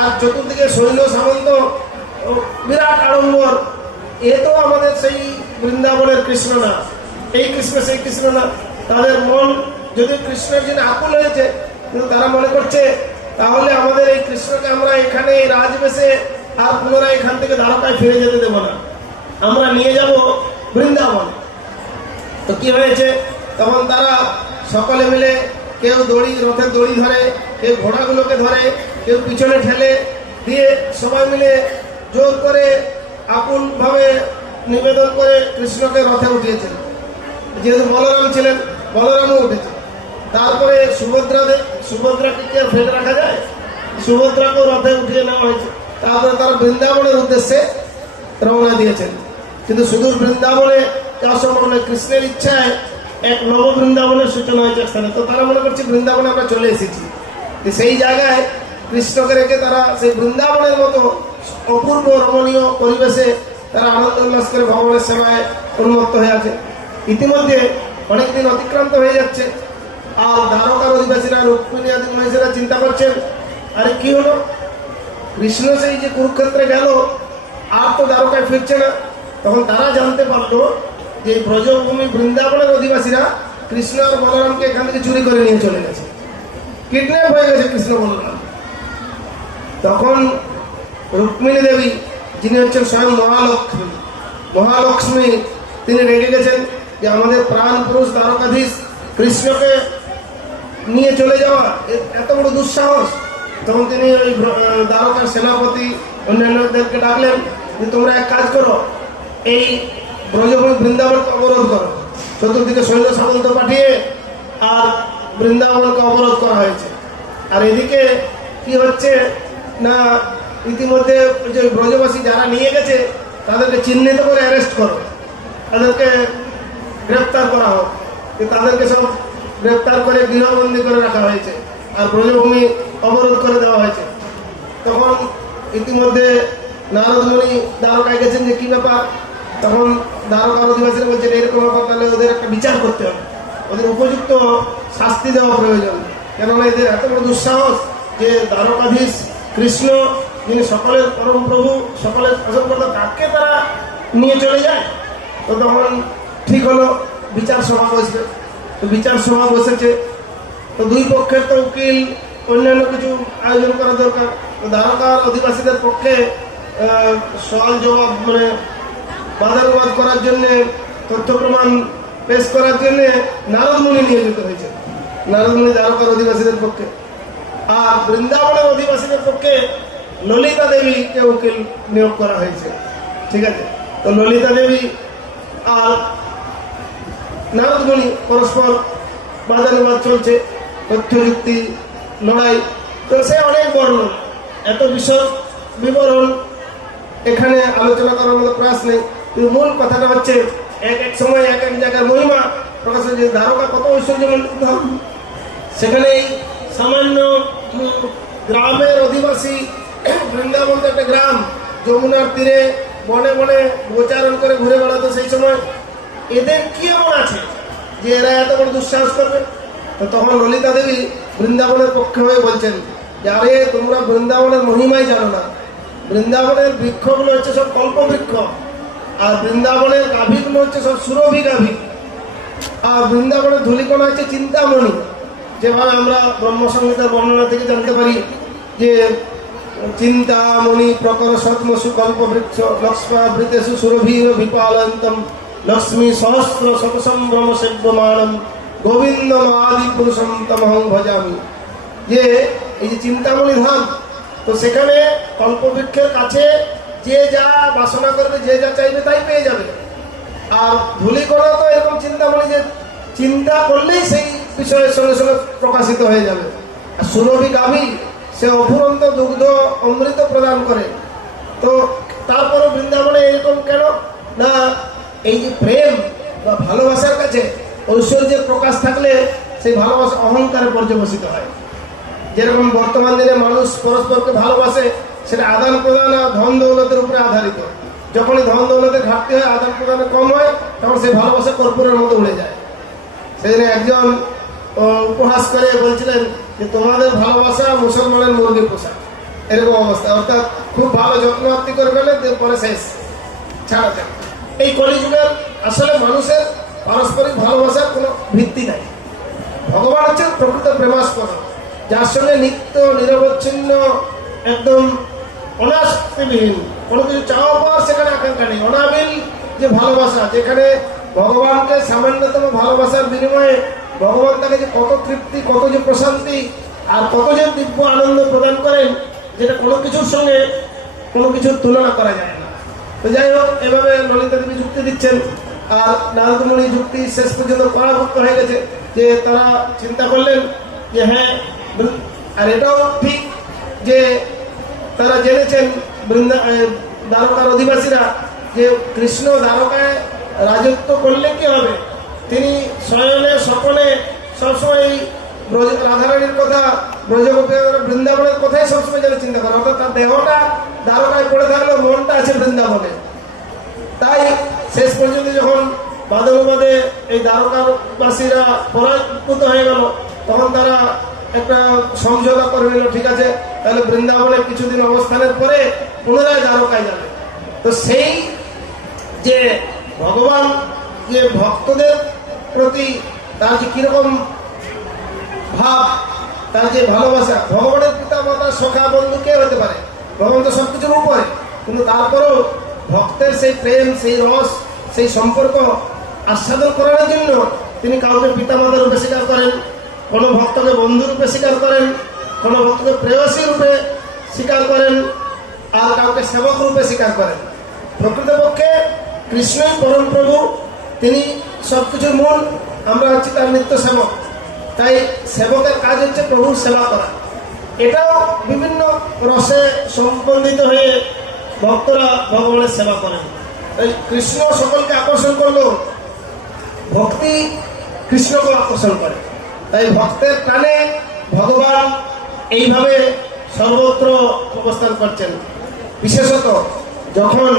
আর চতুর্দিকে সৈন্য সামন্ত, বিরাট আড়ম্বর। এ তো আমাদের সেই বৃন্দাবনের কৃষ্ণ না, এই কৃষ্ণ সেই কৃষ্ণ না। তাদের মন যদি কৃষ্ণের জন্য আকুল হয়েছে, কিন্তু তারা মনে করছে তাহলে আমাদের এই কৃষ্ণকে আমরা এখানে এই রাজবেশে আর পুনরায় এখান থেকে দ্বারকায় ফিরে যেতে দেব না, আমরা নিয়ে যাব বৃন্দাবন। তো কি হয়েছে, তখন তারা সকলে মিলে কেউ রথের দড়ি ধরে, কেউ ঘোড়াগুলোকে ধরে, কেউ পিছনে ঠেলে দিয়ে সবাই মিলে জোর করে আপন ভাবে নিবেদন করে কৃষ্ণকে রথে উঠিয়েছেন। যেহেতু বলরাম ছিলেন, বলরামও উঠেছে। তারপরে সুভদ্রাকে কি আর ফেলে রাখা যায়? সুভদ্রাকেও রথে উঠিয়ে নেওয়া হয়েছে। তারপরে তারা বৃন্দাবনের উদ্দেশ্যে রওনা দিয়েছেন। কিন্তু সুদূর বৃন্দাবনে যাওয়া সম্ভব নয়। কৃষ্ণের ইচ্ছায় এক নব বৃন্দাবনের সূচনা হয়েছে স্থানে। তো তারা মনে করছে বৃন্দাবনে আমরা চলে এসেছি। সেই জায়গায় কৃষ্ণকে রেখে তারা সেই বৃন্দাবনের মতো অপূর্ব রমণীয় পরিবেশে তারা আনন্দ উল্লাস করে ভগবানের সেবায় উন্মত্ত হয়ে আছে। ইতিমধ্যে অনেকদিন অতিক্রান্ত হয়ে যাচ্ছে, আর দ্বারকার অধিবাসীরা, রুক্মিণী আদি মহিষীরা চিন্তা করছেন, আরে কি হলো, কৃষ্ণ সেই যে কুরুক্ষেত্রে গেল, আর তো দ্বারকায় ফিরছে না। তখন তারা জানতে পারলো যে ব্রজভূমি বৃন্দাবনের অধিবাসীরা কৃষ্ণ আর বলরামকে এখান থেকে চুরি করে নিয়ে চলে গেছে, কিডন্যাপ হয়ে গেছে কৃষ্ণ বলরাম। তখন রুক্মিণী দেবী, যিনি হচ্ছেন স্বয়ং মহালক্ষ্মী, তিনি রেগে গেছেন যে আমাদের প্রাণ পুরুষ দ্বারকাধীশ কৃষ্ণকে নিয়ে চলে যাওয়া এত বড় দুঃসাহস। তখন তিনি ওই দ্বারকার সেনাপতি অন্যান্যদেরকে ডাকলেন যে তোমরা এক কাজ করো, এই ব্রজভূমি বৃন্দাবনকে অবরোধ করো। চতুর্দিকে সৈন্য সামন্ত পাঠিয়ে আর বৃন্দাবনকে অবরোধ করা হয়েছে। আর এদিকে কি হচ্ছে না, ইতিমধ্যে যে ব্রজবাসী যারা নিয়ে গেছে তাদেরকে চিহ্নিত করে অ্যারেস্ট করো, তাদেরকে গ্রেপ্তার করা হোক। তাদেরকে সব গ্রেপ্তার করে গৃহবন্দী করে রাখা হয়েছে আর ব্রজভূমি অবরোধ করে দেওয়া হয়েছে। তখন ইতিমধ্যে নারদ মুনি দ্বারকায় গেছেন যে কি ব্যাপার। তখন দ্বারকার অধিবাসীরা বলছেন এরকম ব্যাপার, তাহলে ওদের একটা বিচার করতে হবে, ওদের উপযুক্ত শাস্তি দেওয়া প্রয়োজন। কেননা এদের এত বড় দুঃসাহস যে দ্বারকাধীশ কৃষ্ণ, যিনি সকলের পরম প্রভু, সকলের শাসনকর্তা, তাকে তারা নিয়ে চলে যায়। তো তখন ঠিক হলো বিচার সভা বসবে। তো বিচার সভা বসেছে, তো দুই পক্ষের তো উকিল অন্যান্য কিছু আয়োজন করা দরকার। তো দ্বারকার অধিবাসীদের পক্ষে সওয়াল জবাব মানে বাদানুবাদ করার জন্যে, তথ্য প্রমাণ পেশ করার জন্যে নারদ মুনি নিয়োজিত হয়েছে। নারদ মুনি দ্বারকার অধিবাসীদের পক্ষে, আর বৃন্দাবনের অধিবাসীদের পক্ষে ললিতা দেবীকে উকিল নিয়োগ করা হয়েছে। ঠিক আছে, তো ললিতা দেবী আর নারদ মুনি পরস্পর বাদানুবাদ চলছে, তথ্যযুক্তি লড়াই। তো সে অনেক বর্ণন, এত বিশদ বিবরণ এখানে আলোচনা করার মতো প্রয়াস নেই। কিন্তু মূল কথাটা হচ্ছে এক এক সময় এক এক জায়গার মহিমা প্রকাশ হয়েছে। দ্বারকা কত ঐশ্বর্যমণ্ডিত, সেখানে এই সামান্য গ্রামের অধিবাসী, বৃন্দাবন তো একটা গ্রাম, যমুনার তীরে বনে বনে গোচারণ করে ঘুরে বেড়াতো সেই সময়। এদের কি এমন আছে যে এরা এত বড় দুঃসাহস করবে? তো তখন ললিতা দেবী বৃন্দাবনের পক্ষে হয়ে বলছেন যে আরে তোমরা বৃন্দাবনের মহিমাই জানো না। বৃন্দাবনের বৃক্ষগুলো হচ্ছে সব কল্পবৃক্ষ, আর বৃন্দাবনের গাভীগুলো হচ্ছে সব সুরভি গাভী, আর বৃন্দাবনের ধূলিকণা হচ্ছে চিন্তামণি। যেভাবে আমরা ব্রহ্মসংহিতার বর্ণনা থেকে জানতে পারি যে চিন্তামণি প্রকর সৎমসু কল্পবৃক্ষ লক্ষ্মাবৃতেষু সুরভীর বিপালন্তম লক্ষ্মী সহস্র শতসম্ভ্রম সেব্যমানম গোবিন্দম আদি পুরুষম তমহং ভজামি। যে এই যে চিন্তামণি ধাম, তো সেখানে কল্পবৃক্ষের কাছে যে যা বাসনা করবে, যে যা চাইবে তাই পেয়ে যাবে। আর ধূলিকণা তো এরকম চিন্তামণি যে চিন্তা করলেই সেই বিষয়ের সঙ্গে সঙ্গে প্রকাশিত হয়ে যাবে। আর সুরভি গাভী, সে অফুরন্ত দুগ্ধ অমৃত প্রদান করে। তো তারপরে বৃন্দাবনে এরকম কেন না, এই যে প্রেম বা ভালোবাসার কাছে ঐশ্বর্যের প্রকাশ থাকলে সেই ভালোবাসা অহংকারে পর্যবসিত হয়। যেরকম বর্তমান দিনে মানুষ পরস্পরকে ভালোবাসে, সেটা আদান প্রদান আর ধন দৌলতের উপরে আধারিত। যখনই ধন দৌলতের ঘাটতি হয়, আদান প্রদানে কম হয়, তখন সেই ভালোবাসা কর্পূরের মতো উড়ে যায়। সেদিন একজন উপহাস করে বলছিলেন যে তোমাদের ভালোবাসা মুসলমানের মুরগি পোষা, এরকম অবস্থা। অর্থাৎ খুব ভালো যত্ন আত্মি করে ফেলে, পরে শেষ ছাড়া যায়। এই কলিযুগের আসলে মানুষের পারস্পরিক ভালোবাসার কোনো ভিত্তি নাই। ভগবান হচ্ছেন প্রকৃত প্রেমাস্পদ, যার সঙ্গে নিত্য নিরবচ্ছিন্ন একদম অনাসক্তিবিহীন, কোনো কিছু চাওয়া পাওয়ার সেখানে আকাঙ্ক্ষা নেই, অনাবিল যে ভালোবাসা, যেখানে ভগবানকে সামান্যতম ভালোবাসার বিনিময়ে ভগবান তাকে যে কত তৃপ্তি, কত যে প্রশান্তি আর কত যে দিব্য আনন্দ প্রদান করেন, যেটা কোনো কিছুর সঙ্গে কোনো কিছুর তুলনা করা যায় না। তো যাই হোক, এভাবে ললিতা দেবী যুক্তি দিচ্ছেন, আর নারদমণি যুক্তি শেষ পর্যন্ত কড়াভুক্ত হয়ে গেছে, যে তারা চিন্তা করলেন যে হ্যাঁ, আর এটাও ঠিক যে তারা জেনেছেন দ্বারকার অধিবাসীরা যে কৃষ্ণ দ্বারকায় রাজত্ব করলে কি হবে, তিনি শয়নে স্বপনে সবসময় এই রাধারানীর কথা, ব্রজগোপী বৃন্দাবনের কথাই সবসময় যেন চিন্তা করে, অর্থাৎ তার দেহটা দ্বারকায় পড়ে থাকলেও মনটা আছে বৃন্দাবনে। তাই শেষ পর্যন্ত যখন বাদে এই দ্বারকাবাসীরা পরাভূত হয়ে গেল, তখন তারা একটা সমঝোতা করে নিল, ঠিক আছে তাহলে বৃন্দাবনে কিছুদিন অবস্থানের পরে পুনরায় দ্বারকায় যাবে। তো সেই যে ভগবান যে ভক্তদের প্রতি তার যে কিরকম ভাব, তার যে ভালোবাসা, ভগবানের পিতা মাতা সখা বন্ধু কে হতে পারে, ভগবান তো সবকিছুর উপরে, কিন্তু তারপরেও ভক্তের সেই প্রেম, সেই রস, সেই সম্পর্ক আস্বাদন করার জন্য তিনি কাউকে পিতা মাতা রূপে স্বীকার করেন, কোনো ভক্তকে বন্ধু রূপে স্বীকার করেন, কোনো ভক্তকে প্রেয়সী রূপে স্বীকার করেন, আর কাউকে সেবক রূপে স্বীকার করেন। প্রকৃতপক্ষে কৃষ্ণই পরম প্রভু, তিনি সবকিছুর মূল, আমরা হচ্ছি তার নিত্য সেবক। তাই সেবকের কাজ হচ্ছে প্রভুর সেবা করা। এটাও বিভিন্ন রসে সম্বন্ধিত হয়ে ভক্তরা ভগবানের সেবা করেন। তাই কৃষ্ণ সকলকে আকর্ষণ করলেও ভক্তি কৃষ্ণকে আকর্ষণ করে। তাই ভক্তের প্রাণে ভগবান এইভাবে সর্বত্র অবস্থান করছেন। বিশেষত যখন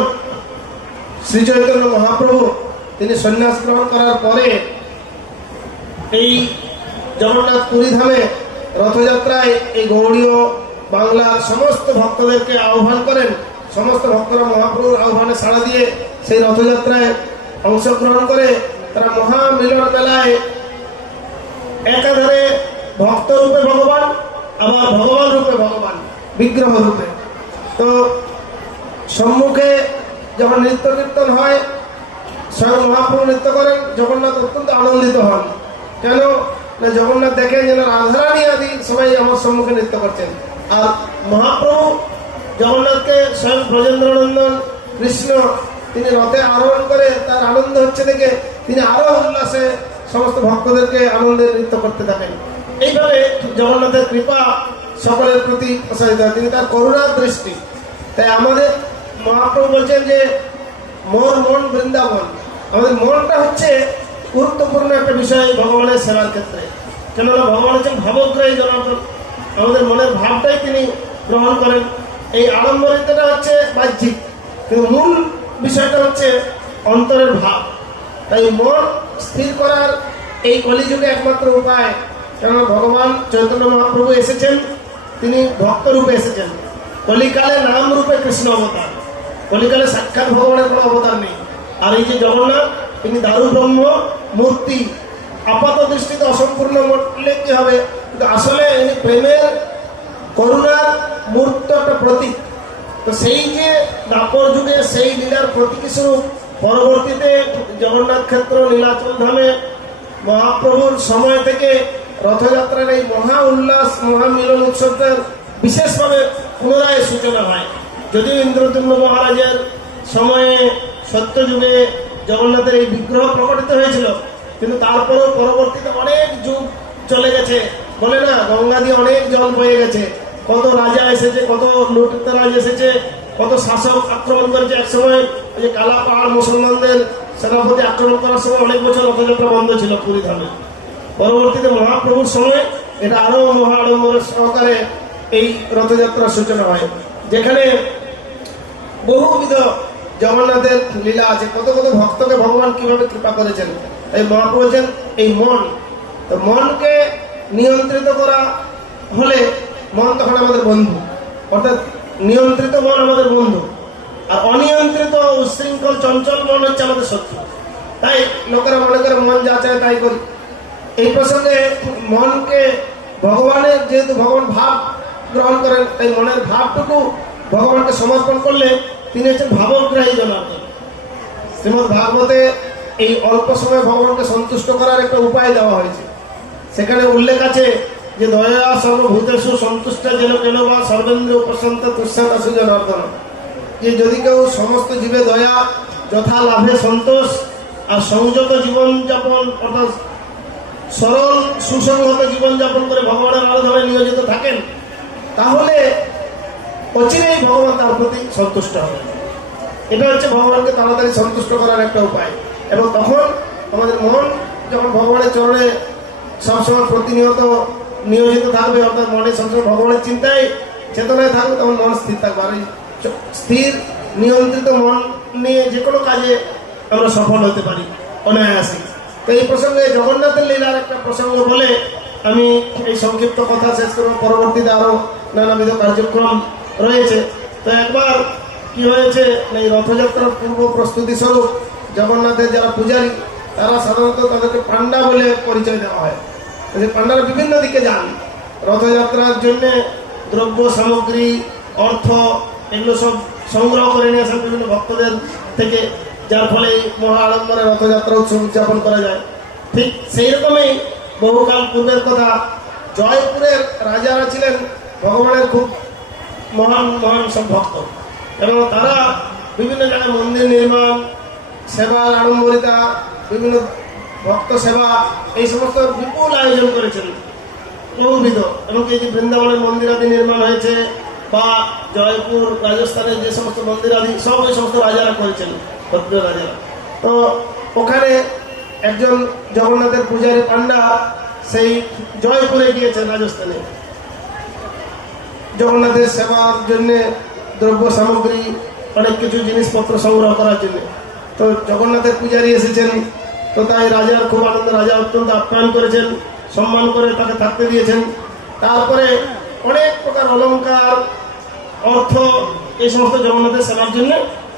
শ্রী চৈতন্য মহাপ্রভু তিনি সন্ন্যাস গ্রহণ করার পরে এই জগন্নাথ পুরী ধামে রথযাত্রায় এই গৌড়ীয় বাংলার সমস্ত ভক্তদেরকে আহ্বান করেন। সমস্ত ভক্তরা মহাপ্রভুর আহ্বানে সাড়া দিয়ে সেই রথযাত্রায় অংশগ্রহণ করে তারা মহামিলন মেলায় একাধারে ভক্ত রূপে ভগবান, আবার ভগবান রূপে ভগবান, বিগ্রহ রূপে। তো সম্মুখে যখন নৃত্য কীর্তন হয়, স্বয়ং মহাপ্রভু নৃত্য করেন, জগন্নাথ অত্যন্ত আনন্দিত হন। কেন না জগন্নাথ দেখেন যেন রাধারানী আদি সবাই আমার সম্মুখে নৃত্য করছেন, আর মহাপ্রভু জগন্নাথকে স্বয়ং ব্রজেন্দ্রনন্দন কৃষ্ণ তিনি রথে আরোহণ করে তার আনন্দ হচ্ছে দেখে তিনি আরো উল্লাসে সমস্ত ভক্তদেরকে আনন্দে নৃত্য করতে থাকেন। এইভাবে জগন্নাথের কৃপা সকলের প্রতি প্রসারিত হয়, তিনি তার করুণার দৃষ্টি। তাই আমাদের মহাপ্রভু বলছেন যে মোর মন বৃন্দাবন, আমাদের মনটা হচ্ছে গুরুত্বপূর্ণ একটা বিষয় ভগবানের সেবার ক্ষেত্রে। কেননা ভগবান হচ্ছেন ভাবগ্রাহী জনার্দন, আমাদের মনের ভাবটাই তিনি গ্রহণ করেন। এই আড়ম্বরিতটা হচ্ছে বাহ্যিক, কিন্তু মূল বিষয়টা হচ্ছে অন্তরের ভাব। তাই মন স্থির করার এই কলিযুগে একমাত্র উপায়, কেননা ভগবান চৈতন্য মহাপ্রভু এসেছেন, তিনি ভক্ত রূপে এসেছেন। কলিকালে নাম রূপে কৃষ্ণ অবতার, কলিকালে সাক্ষাৎ ভগবানের কোনো অবতার নেই। আর এই যে জগন্নাথ, তিনি দারু ব্রহ্ম মূর্তি, আপাত দৃষ্টিতে অসম্পূর্ণ বললে কি হবে, কিন্তু আসলে ইনি প্রেমের করুণার মূর্ত একটা প্রতীক। তো সেই যে দাপর যুগে সেই লীলার প্রতীকী স্বরূপ পরবর্তীতে জগন্নাথ ক্ষেত্র নীলাচল ধামে মহাপ্রভুর সময় থেকে রথযাত্রার এই মহা উল্লাস, মহামিলন উৎসবটার বিশেষভাবে পুনরায় সূচনা হয়। যদিও ইন্দ্রদ্যুম্ন মহারাজের সময়ে সত্যযুগে জগন্নাথের এই বিগ্রহ প্রকটিত হয়েছিল, কিন্তু তারপরেও পরবর্তীতে অনেক যুগ চলে গেছে, বলে না গঙ্গা দিয়ে অনেক জল বয়ে গেছে, কত রাজা এসেছে, কত লুটতরাজ এসেছে, কত শাসক আক্রমণ করেছে। একসময় ওই যে কালা পাহাড় মুসলমানদের সেনাপতি আক্রমণ করার সময় অনেক বছর রথযাত্রা বন্ধ ছিল পুরী ধামে। পরবর্তীতে মহাপ্রভুর সময় এটা আরো মহা আড়ম্বরের সহকারে এই রথযাত্রার সূচনা হয়, যেখানে বহুবিধ জগন্নাথের লীলা আছে, কত কত ভক্তকে ভগবান কিভাবে কৃপা করেছেন। এই মহাপ্রভু বলছেন এই মন, তো মনকে নিয়ন্ত্রিত করা হলে মন তখন আমাদের বন্ধু, অর্থাৎ নিয়ন্ত্রিত মন আমাদের বন্ধু, আর অনিয়ন্ত্রিত উশৃঙ্খল চঞ্চল মন হচ্ছে আমাদের শত্রু। তাই লোকেরা মনে করে মন যা চায় তাই করি। এই প্রসঙ্গে মনকে ভগবানের, যেহেতু ভগবান ভাব গ্রহণ করেন, তাই মনের ভাবটুকু ভগবানকে সমর্পণ করলে তিনি হচ্ছেন ভাবগ্রাহী জনার্দন। শ্রীমদ্ ভাগবতে এই অল্প সময় ভগবানকে সন্তুষ্ট করার একটা উপায় দেওয়া হয়েছে। সেখানে উল্লেখ আছে যে দয়া সর্বভূতেষু সন্তুষ্ট যেন কেন বা সর্বেন্দ্র উপশান্ত তুষ্যাসু জনার্দন, যে যদি কেউ সমস্ত জীবে দয়া যথা লাভে সন্তোষ আর সংযত জীবনযাপন অর্থাৎ সরল সুসংহত জীবনযাপন করে ভগবানের আরাধনায় নিয়োজিত থাকেন, তাহলে অচিরেই ভগবান তার প্রতি সন্তুষ্ট হবে। এটা হচ্ছে ভগবানকে তাড়াতাড়ি সন্তুষ্ট করার একটা উপায়। এবং তখন আমাদের মন যখন ভগবানের চরণে সবসময় প্রতিনিয়ত নিয়োজিত থাকবে, অর্থাৎ মনে সবসময় ভগবানের চিন্তায় চেতনায় থাকবে, তখন মন স্থির থাকবে। আর স্থির নিয়ন্ত্রিত মন নিয়ে যে কোনো কাজে আমরা সফল হতে পারি অনায়াসে। তো এই প্রসঙ্গে জগন্নাথের লীলার একটা প্রসঙ্গ বলে আমি এই সংক্ষিপ্ত কথা শেষ করব। পরবর্তীতে আরও নানাবিধ কার্যক্রম রয়েছে। তো একবার কি হয়েছে, এই রথযাত্রার পূর্ব প্রস্তুতি স্বরূপ জগন্নাথের যারা পূজারী তারা সাধারণত তাদেরকে পান্ডা বলে পরিচয় দেওয়া হয়। যে পান্ডারা বিভিন্ন দিকে যান রথযাত্রার জন্যে, দ্রব্য সামগ্রী অর্থ এগুলো সব সংগ্রহ করে নিয়ে আসেন বিভিন্ন ভক্তদের থেকে, যার ফলে মহা আড়ম্বরে রথযাত্রা উৎসব উদযাপন করা যায়। ঠিক সেই রকমই বহুকাল পূর্বের কথা, জয়পুরের রাজারা ছিলেন ভগবানের খুব মহান মহান সব ভক্ত, এবং তারা বিভিন্ন জায়গায় মন্দির নির্মাণ, সেবার আড়ম্বরিতা, বিভিন্ন ভক্ত সেবা, এই সমস্ত বিপুল আয়োজন করেছেন বহুবিধ। এমনকি এই যে বৃন্দাবনের মন্দিরাদি নির্মাণ হয়েছে বা জয়পুর রাজস্থানের যে সমস্ত মন্দিরাদি সব ওই সমস্ত রাজারা করেছেন, ভদ্র রাজারা। তো ওখানে একজন জগন্নাথের পূজারী পান্ডা সেই জয়পুরে গিয়েছেন রাজস্থানে জগন্নাথের সেবার জন্য, দ্রব্য সামগ্রী অনেক কিছু জিনিসপত্র সংগ্রহ করার জন্য। তো জগন্নাথের পূজারী এসেছেন, তো তাই রাজার খুব আনন্দ, রাজা অত্যন্ত আপ্যায়ন করেছেন, সম্মান করে তাকে থাকতে দিয়েছেন। তারপরে অনেক প্রকার অলংকার অর্থ এই সমস্ত জগন্নাথের সেবার জন্য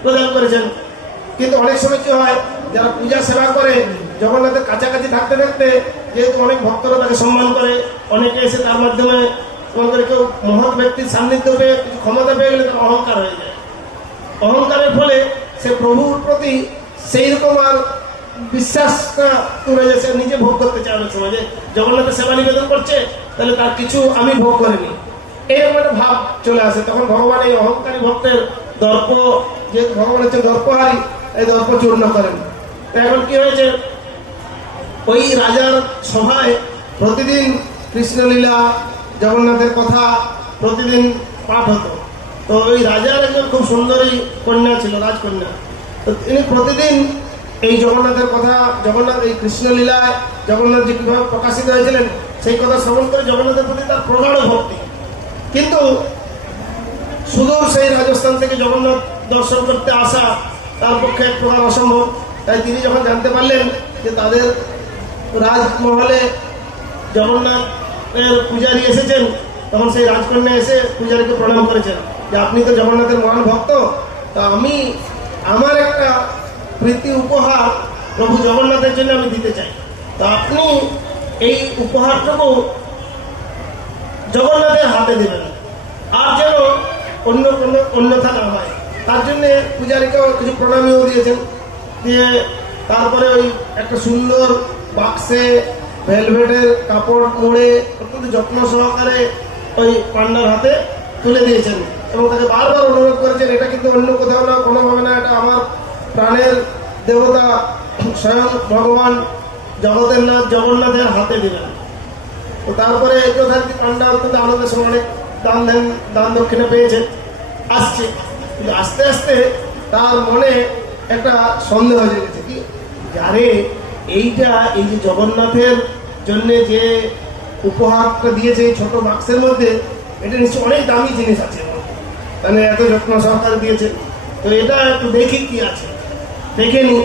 প্রদান করেছেন। কিন্তু অনেক সময় কি হয়, যারা পূজা সেবা করে জগন্নাথের কাছাকাছি থাকতে থাকতে, যেহেতু অনেক ভক্তরা তাকে সম্মান করে, অনেকে এসে তার মাধ্যমে তোমাদের কেউ মহৎ ব্যক্তির সান্নিধ্য পেয়ে কিছু ক্ষমতা পেয়ে গেলে তার অহংকার হয়ে যায়। অহংকারের ফলে সে প্রভুর প্রতি সেই রকম আর বিশ্বাসটা তুলে যায়, সে নিজে ভোগ করতে চায়। অনেক সময় যে জগন্নাথের সেবা নিবেদন করছে, তাহলে তার কিছু আমি ভোগ করিনি, এইরকম একটা ভাব চলে আসে। তখন ভগবান এই অহংকারী ভক্তের দর্প, যে ভগবান হচ্ছে দর্পহারী, এই দর্প চূর্ণ করেন। তো এখন কি হয়েছে, ওই রাজার সভায় প্রতিদিন কৃষ্ণলীলা জগন্নাথের কথা প্রতিদিন পাঠ হতো। তো ওই রাজার একজন খুব সুন্দরী কন্যা ছিল, রাজকন্যা। তো তিনি প্রতিদিন এই জগন্নাথের কথা, জগন্নাথ এই কৃষ্ণলীলায় জগন্নাথ যে কীভাবে প্রকাশিত হয়েছিলেন সেই কথা শ্রবণ করে জগন্নাথের প্রতি তার প্রগাঢ় ভক্তি। কিন্তু সুদূর সেই রাজস্থান থেকে জগন্নাথ দর্শন করতে আসা তার পক্ষে এক প্রকার অসম্ভব। তাই তিনি যখন জানতে পারলেন যে তাদের রাজমহলে জগন্নাথের পূজারী এসেছেন, তখন সেই রাজকন্যা এসে পূজারীকে প্রণাম করেছেন যে আপনি তো জগন্নাথের মহান ভক্ত, তা আমি আমার একটা প্রীতি উপহার প্রভু জগন্নাথের জন্য আমি দিতে চাই। তো আপনি এই উপহারটুকু জগন্নাথের হাতে দেবেন, আর যেন অন্য কোনো অন্যথা না হয়। তার জন্যে পূজারীকেও কিছু প্রণামীও দিয়েছেন। দিয়ে তারপরে ওই একটা সুন্দর বাক্সে ভেলভেটের কাপড় মুড়ে অত্যন্ত যত্ন সহকারে ওই পান্ডার হাতে তুলে দিয়েছেন, এবং তাকে বারবার অনুরোধ করেছেন এটা কিন্তু অন্য কোথাও না, কোনোভাবে না, এটা আমার প্রাণের দেবতা স্বয়ং ভগবান জগতের নাথ জগন্নাথের হাতে দিলেন। তো তারপরে যথারীতি পান্ডা অত্যন্ত আনন্দের সময় অনেক দান দক্ষিণে পেয়েছে, আসছে। কিন্তু আস্তে আস্তে তার মনে একটা সন্দেহ জেগেছে কি, যারে এইটা এই যে জগন্নাথের জন্য যে উপহারটা দিয়েছে এই ছোট বাক্সের মধ্যে, এটা নিশ্চয়ই অনেক দামি জিনিস আছে, মানে এত যত্ন সহকারে দিয়েছে। তো এটা একটু দেখি কি আছে, দেখে নি।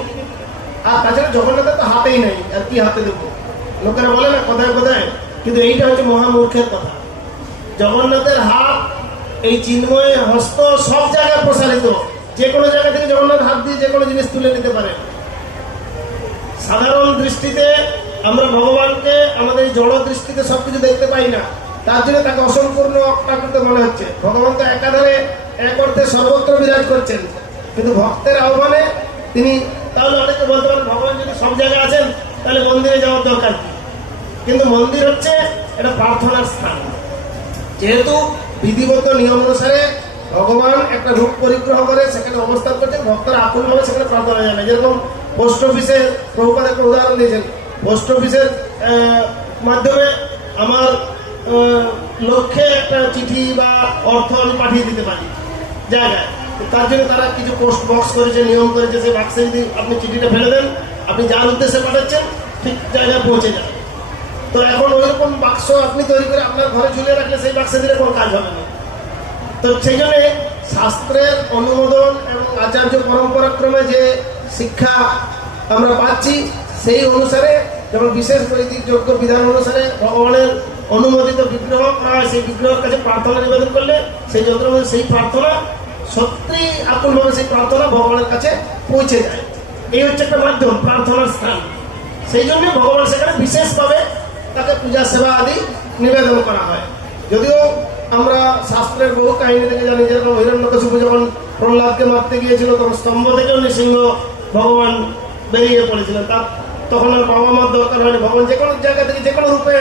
আর তাছাড়া জগন্নাথের তো হাতেই নাই, আর কি হাতে দেবো, লোকেরা বলে না কোথায় কোথায়, কিন্তু এইটা হচ্ছে মহামূর্খের কথা। জগন্নাথের হাত, এই চিন্ময় হস্ত সব জায়গায় প্রসারিত, যে কোনো জায়গা থেকে জগন্নাথ হাত দিয়ে যে কোনো জিনিস তুলে নিতে পারে। সাধারণ দৃষ্টিতে আমরা ভগবানকে আমাদের জড় দৃষ্টিতে সবকিছু দেখতে পাই না, তার জন্য তাকে অসম্পূর্ণ অপ্রাকৃত মনে হচ্ছে। ভগবান তো একাধারে এক অর্থে সর্বত্র বিরাজ করছেন, কিন্তু ভক্তের আহ্বানে তিনি, তাহলে অনেকে বলতে পারেন ভগবান যদি সব জায়গায় আছেন তাহলে মন্দিরে যাওয়ার দরকার কি, কিন্তু মন্দির হচ্ছে এটা প্রার্থনার স্থান। যেহেতু বিধিবদ্ধ নিয়ম অনুসারে ভগবান একটা রূপ পরিগ্রহ করে সেখানে অবস্থান করছেন, ভক্তরা আকুলভাবে সেখানে প্রার্থনা জানায়। যেরকম পোস্ট অফিসে প্রভুপাদ একটা উদাহরণ দিয়েছেন, পোস্ট অফিসের মাধ্যমে আমার লক্ষ্যে একটা চিঠি বা অর্থ আমি পাঠিয়ে দিতে পারি জায়গায়, তার জন্য তারা কিছু পোস্ট বক্স করেছে, নিয়ম করেছে। সেই বাক্সে যদি আপনি চিঠিটা ফেলে দেন, আপনি যার উদ্দেশ্যে পাঠাচ্ছেন ঠিক জায়গায় পৌঁছে যাবে। তো এখন ওইরকম বাক্স আপনি তৈরি করে আপনার ঘরে ঝুলিয়ে রাখলে সেই বাক্সে দিলে কোনো কাজ হবে না। তো সেই জন্যে শাস্ত্রের অনুমোদন এবং আচার্য পরম্পরাক্রমে যে শিক্ষা আমরা পাচ্ছি সেই অনুসারে, যেমন বিশেষ পরিধিযোগ্য বিধান অনুসারে ভগবানের অনুমোদিত বিগ্রহ করা হয়, সেই বিগ্রহের কাছে প্রার্থনা নিবেদন করলে সেই যন্ত্র সেই প্রার্থনা সত্যি আকুলভাবে সেই প্রার্থনা ভগবানের কাছে পৌঁছে যায়। এই হচ্ছে একটা মাধ্যম, প্রার্থনার স্থান। সেই জন্য ভগবান সেখানে বিশেষভাবে তাকে পূজা সেবা আদি নিবেদন করা হয়। যদিও আমরা শাস্ত্রের বহু কাহিনী থেকে জানি, যেরকম হিরণ্যকশিপু যখন প্রহ্লাদকে মারতে গিয়েছিল তখন স্তম্ভ থেকেও নৃসিংহ ভগবান বেরিয়ে পড়েছিলেন। তার তখন আর বাবা মার দরকার হয়নি, ভগবান যে কোনো জায়গা থেকে যে কোনো রূপে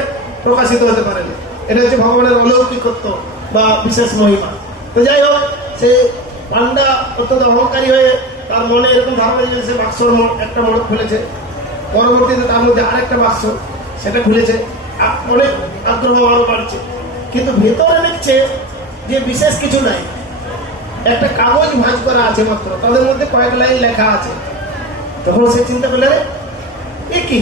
প্রকাশিত হতে পারেন। এটা হচ্ছে ভগবানের অলৌকিকত্ব বা বিশেষ মহিমা। তো যাই হোক, সে পান্ডা অত্যন্ত অহংকারী হয়ে তার মনে এরকম ধারণা যে সে বাক্সর একটা মোড়ক খুলেছে, পরবর্তীতে তার মধ্যে আরেকটা বাক্স সেটা খুলেছে, অনেক আগ্রহ আরো বাড়ছে। কিন্তু ভেতরে দেখছে যে বিশেষ কিছু নাই, একটা কাগজ ভাঁজ করা আছে মাত্র, তাদের মধ্যে কয়েক লাইন লেখা আছে। তখন সে চিন্তা করলে এ কি,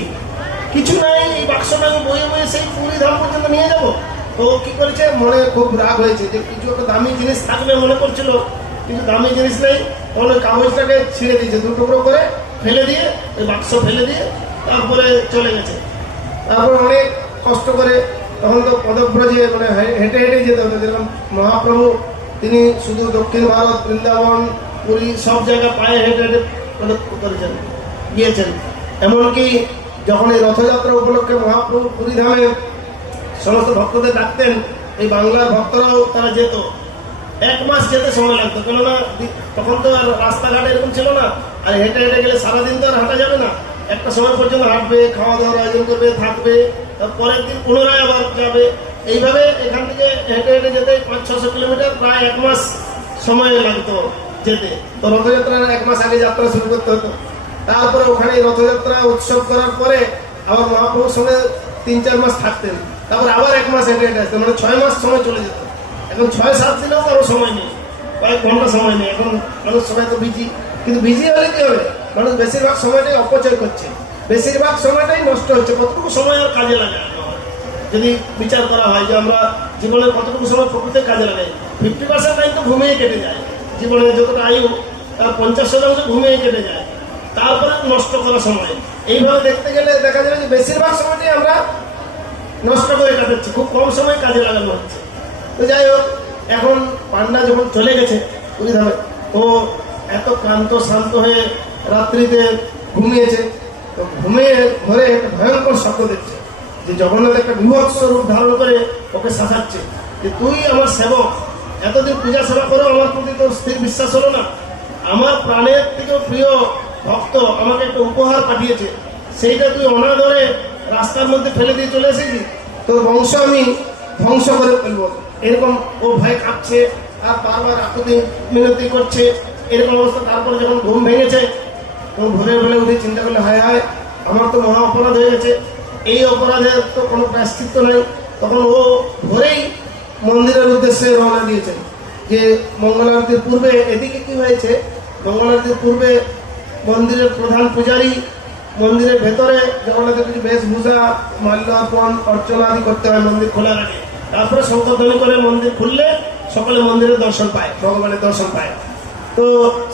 কিছু নাই, এই বাক্সটা আমি বয়ে বয়ে সেই পুরী ধাম পর্যন্ত নিয়ে যাবো। তো কি করেছে, মনে খুব রাগ হয়েছে যে কিছু একটা দামি জিনিস থাকবে মনে করছিল, কিন্তু দামি জিনিস নেই। তখন ওই কাগজটাকে ছিঁড়ে দিয়েছে, দু টুকরো করে ফেলে দিয়ে, ওই বাক্স ফেলে দিয়ে তারপরে চলে গেছে। তারপর অনেক কষ্ট করে, তখন তো পদব্রজে মানে হেঁটে হেঁটেই যেতে হতো। যেরকম মহাপ্রভু তিনি শুধু দক্ষিণ ভারত, বৃন্দাবন, পুরী সব জায়গায় পায়ে হেঁটে হেঁটে করেছেন, গিয়েছেন। এমনকি যখন এই রথযাত্রা উপলক্ষে মহাপ্রভু পুরী ধামে সমস্ত ভক্তদের ডাকতেন, এই বাংলার ভক্তরাও তারা যেত। 1 মাস যেতে সময় লাগতো, কেননা তখন তো আর রাস্তাঘাট এরকম ছিল না, আর হেঁটে হেঁটে গেলে সারাদিন তো আর হাঁটা যাবে না। একটা সময় পর্যন্ত হাঁটবে, খাওয়া দাওয়ার আয়োজন করবে, থাকবে, পরের দিন পুনরায় আবার যাবে। এইভাবে এখান থেকে হেঁটে হেঁটে যেতে 500-600 কিলোমিটার, প্রায় 1 মাস সময় লাগতো যেতে। তো রথযাত্রার 1 মাস আগে যাত্রা শুরু করতে হতো। তারপরে ওখানে রথযাত্রা উৎসব করার পরে আবার মহাপ্রভুর সঙ্গে 3-4 মাস থাকতেন, তারপর আবার 1 মাস হেঁটে হেঁটে আসতেন, মানে 6 মাস সময় চলে যেত। এখন 6-7 দিনেও কারো সময় নেই, কয়েক ঘন্টা সময় নেই। এখন মানুষ সবাই তো বিজি, কিন্তু বিজি হলে কি হবে, মানুষ বেশিরভাগ সময়টাই অপচয় করছে, বেশিরভাগ সময়টাই নষ্ট হচ্ছে। কতটুকু সময় আর কাজে লাগে যদি বিচার করা হয় যে আমরা জীবনের কতটুকু সময় প্রকৃতির কাজে লাগাই, 50% টাইম তো ঘুমিয়ে কেটে যায়। জীবনের যতটা আয়ু তার 50% ঘুমিয়ে কেটে যায়, তারপরে নষ্ট করা সময়। এইভাবে দেখতে গেলে দেখা যাবে যে বেশিরভাগ সময়টাই আমরা নষ্ট করে কাটাচ্ছি, খুব কম সময় কাজে লাগানো হচ্ছে। তো যাই হোক, এখন পান্ডা যখন চলে গেছে পুরী ধামে, ও এত ক্লান্ত শান্ত হয়ে রাত্রিতে ঘুমিয়েছে। তো ঘুমিয়ে ঘরে একটা ভয়ঙ্কর শব্দ দেখছে, যে জগন্নাথ একটা বিভৎস রূপ ধারণ করে ওকে শাসাচ্ছে যে তুই আমার সেবক, এতদিন পূজা সেবা করো, আমার প্রতি তোর স্থির বিশ্বাস হলো না। আমার প্রাণের থেকেও প্রিয় ভক্ত আমাকে একটা উপহার পাঠিয়েছে, সেইটা তুই অনাদরে রাস্তার মধ্যে ফেলে দিয়ে চলে এসেছি, তোর বংশ আমি ধ্বংস করে ফেলবো। এরকম ও ভয় কাঁপছে আর বারবার আকুতি মিনতি করছে, এরকম অবস্থা। তারপরে যখন ঘুম ভেঙেছে, তো ভোরে ভোরে উঠে চিন্তা করলে হায় হায়, আমার তো মহা অপরাধ হয়ে গেছে, এই অপরাধের তো কোনো প্রায়শ্চিত্ত নেই। তখন ও ভোরেই মন্দিরের উদ্দেশ্যে রওনা দিয়েছেন, যে মঙ্গলারতির পূর্বে এদিকে কি হয়েছে, মঙ্গলারতির পূর্বে মন্দিরের প্রধান পূজারী মন্দিরের ভেতরে জগন্নাথের কিছু বেশভূষা, মাল্যার্পণ, অর্চনা আদি করতে হয় মন্দির খোলার আগে। তারপরে শঙ্করধ্বনি করে মন্দির খুললে সকলে মন্দিরের দর্শন পায়, ভগবানের দর্শন পায়। তো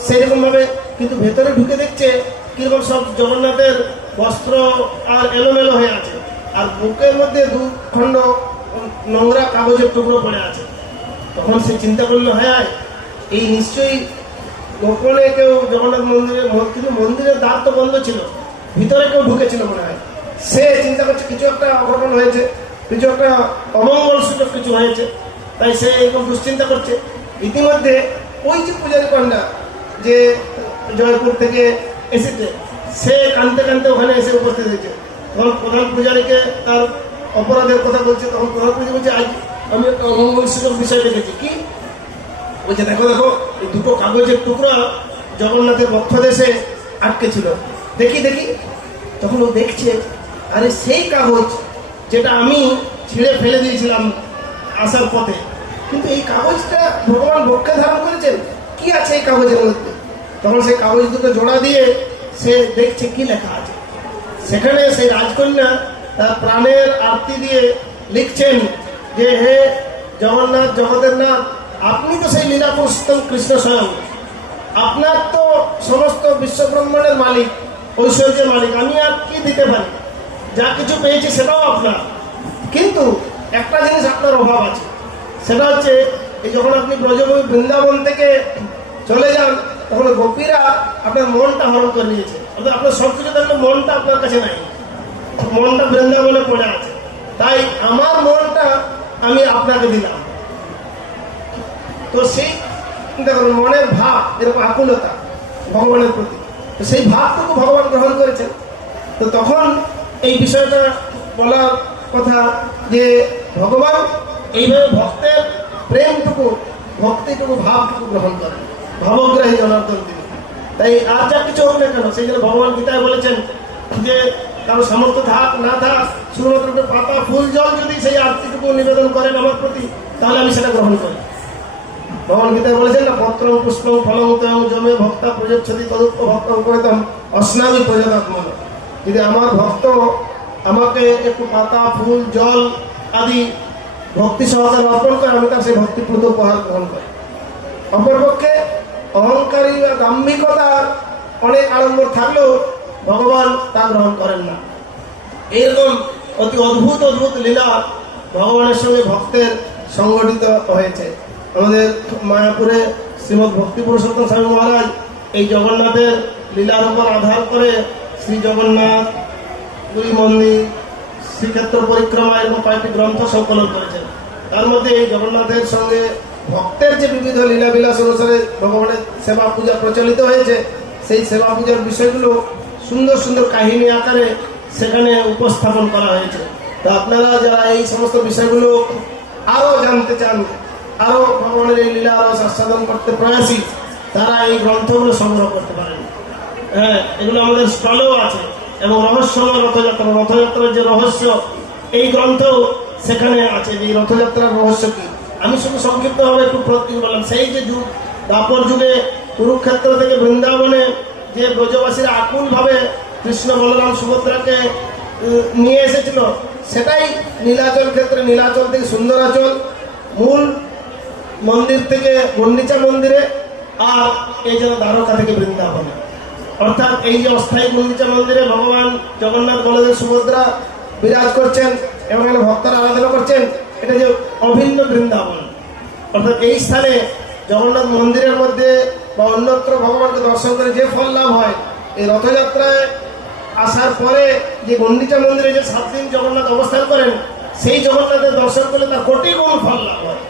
সেইরকম ভাবে কিন্তু ভেতরে ঢুকে দেখছে কিরকম সব জগন্নাথের বস্ত্র আর এলোমেলো হয়ে আছে, আর বুকের মধ্যে 2 খণ্ড নোংরা কাগজের টুকরো পড়ে আছে। তখন সে চিন্তা করলো, হ্যাঁ এই নিশ্চয়ই গোপনে কেউ জগন্নাথ মন্দিরে, কিন্তু মন্দিরের দ্বার তো বন্ধ ছিল, ভিতরে কেউ ঢুকেছিল মনে হয়। সে চিন্তা করছে কিছু একটা অঘটন হয়েছে, কিছু একটা অমঙ্গল সূচক কিছু হয়েছে, তাই সে এরকম দুশ্চিন্তা করছে। ইতিমধ্যে ওই যে পূজারী পান্ডা যে জয়পুর থেকে এসেছে, সে কাঁদতে কাঁদতে ওখানে এসে উপস্থিত হয়েছে। তখন প্রধান পূজারীকে তার অপরাধের কথা বলছে, তখন প্রধানমন্ত্রী বলছে আজ আমি একটা অমঙ্গলসূচক বিষয় দেখেছি। কি বলছে? দেখো দেখো, এই দুটো কাগজের টুকরা জগন্নাথের বক্ষদেশে আটকে ছিল, দেখি দেখি। তখন ও দেখছে, আরে সেই কাগজ যেটা আমি ছিঁড়ে ফেলে দিয়েছিলাম আসার পথে, কিন্তু এই কাগজটা ভগবান বক্ষে ধারণ করেছেন, কি আছে এই কাগজের মধ্যে? তখন সেই কাগজ দুটো জোড়া দিয়ে সে দেখছে কি লেখা আছে। সেখানে সেই রাজকন্যা তার প্রাণের আরতি দিয়ে লিখছেন যে, হে জগন্নাথ, জগতের নাথ, আপনি তো সেই লীলা পুরুষোত্তম কৃষ্ণ স্বয়ং, আপনার তো সমস্ত বিশ্বব্রহ্মাণ্ডের মালিক, ঐশ্বর্যের মালিক, আমি আর কি দিতে পারি? যা কিছু পেয়েছি সেটাও আপনার, কিন্তু একটা জিনিস আপনার অভাব আছে। সেটা হচ্ছে এই যখন আপনি ব্রজভূমি বৃন্দাবন থেকে চলে যান, তখন গোপীরা আপনার মনটা হরণ করে নিয়েছে, অর্থাৎ আপনার সব কিছু থাকলে মনটা আপনার কাছে নাই, মনটা বৃন্দাবনে পড়ে আছে। তাই আমার মনটা আমি আপনাকে দিলাম। তো সেই দেখুন মনের ভাব, এরকম আকুলতা ভগবানের প্রতি, তো সেই ভাবটুকু ভগবান গ্রহণ করেছেন। তো তখন এই বিষয়টা বলার কথা যে ভগবান এইভাবে ভক্তের প্রেমটুকু, ভক্তিটুকু, ভাবটুকু গ্রহণ করেন, ভাবগ্রাহী জনার্দন তিনি। তাই আর যা কিছু হোক না কেন, সেই জন্য ভগবান গীতায় বলেছেন যে কারো সামর্থ্য থাক না থাক, শুধুমাত্র পাতা ফুল জল যদি সেই আরতিটুকু নিবেদন করেন আমার প্রতি, তাহলে আমি সেটা গ্রহণ করি। ভগবান গীতায় বলেছেন না, পত্র পুষ্প ফলং জমে ভক্তা প্রযোচ্ছতি তদুক্ত ভক্ত উপরেতম অস্নামী প্রজাতাত্মন। যদি আমার ভক্ত আমাকে একটু পাতা ফুল জল আদি ভক্তি সহকারে অর্পণ করে, আমি তার সেই ভক্তিপ্রদ উপহার গ্রহণ করি। অপরপক্ষে অহংকারী বা দাম্ভিকতার অনেক আড়ম্বর থাকলেও ভগবান তা গ্রহণ করেন না। এইরকম অতি অদ্ভুত অদ্ভুত লীলা ভগবানের সঙ্গে ভক্তের সংগঠিত হয়েছে। আমাদের মায়াপুরে শ্রীমৎ ভক্তি পুরুষোত্তম স্বামী মহারাজ এই জগন্নাথের লীলার উপর আধার করে শ্রী জগন্নাথ, পুরী মন্দির, শ্রীক্ষেত্র পরিক্রমা এবং কয়েকটি গ্রন্থ সংকলন করেছেন। তার মধ্যে এই জগন্নাথের সঙ্গে ভক্তের যে বিবিধ লীলাবিলাস অনুসারে ভগবানের সেবা পূজা প্রচলিত হয়েছে, সেই সেবা পূজার বিষয়গুলো সুন্দর সুন্দর কাহিনী আকারে সেখানে উপস্থাপন করা হয়েছে। তো আপনারা যারা এই সমস্ত বিষয়গুলো আরও জানতে চান, আরও ভগবানের এই লীলা আরও আস্বাদন করতে প্রয়াসী, তারা এই গ্রন্থগুলো সংগ্রহ করতে পারেন। হ্যাঁ, এগুলো আমাদের স্টলেও আছে। এবং রহস্যময় রথযাত্রা, রথযাত্রার যে রহস্য, এই গ্রন্থ সেখানে আছে যে রথযাত্রার রহস্য কি। আমি শুধু সংক্ষিপ্তভাবে একটু বললাম। সেই যে যুগ, দ্বাপর যুগে কুরুক্ষেত্র থেকে বৃন্দাবনে যে ব্রজবাসীরা আকুলভাবে কৃষ্ণ বলরাম সুভদ্রাকে নিয়ে এসেছিল, সেটাই নীলাচল ক্ষেত্রে, নীলাচল থেকে সুন্দরাচল, মূল মন্দির থেকে গন্ডিচা মন্দিরে, আর এই যেন দ্বারকা থেকে বৃন্দাবনে। অর্থাৎ এই যে অস্থায়ী গুন্ডিচা মন্দিরে ভগবান জগন্নাথ বলদেব সুভদ্রা বিরাজ করছেন এবং এখানে ভক্তরা আরাধনা করছেন, এটা যে অভিন্ন বৃন্দাবন। অর্থাৎ এই স্থানে জগন্নাথ মন্দিরের মধ্যে বা অন্যত্র ভগবানকে দর্শন করে যে ফল লাভ হয়, এই রথযাত্রায় আসার পরে যে গন্ডিচা মন্দিরে যে 7 দিন জগন্নাথ অবস্থান করেন, সেই জগন্নাথের দর্শন করলে তার কোটি গুণ ফল লাভ হয়,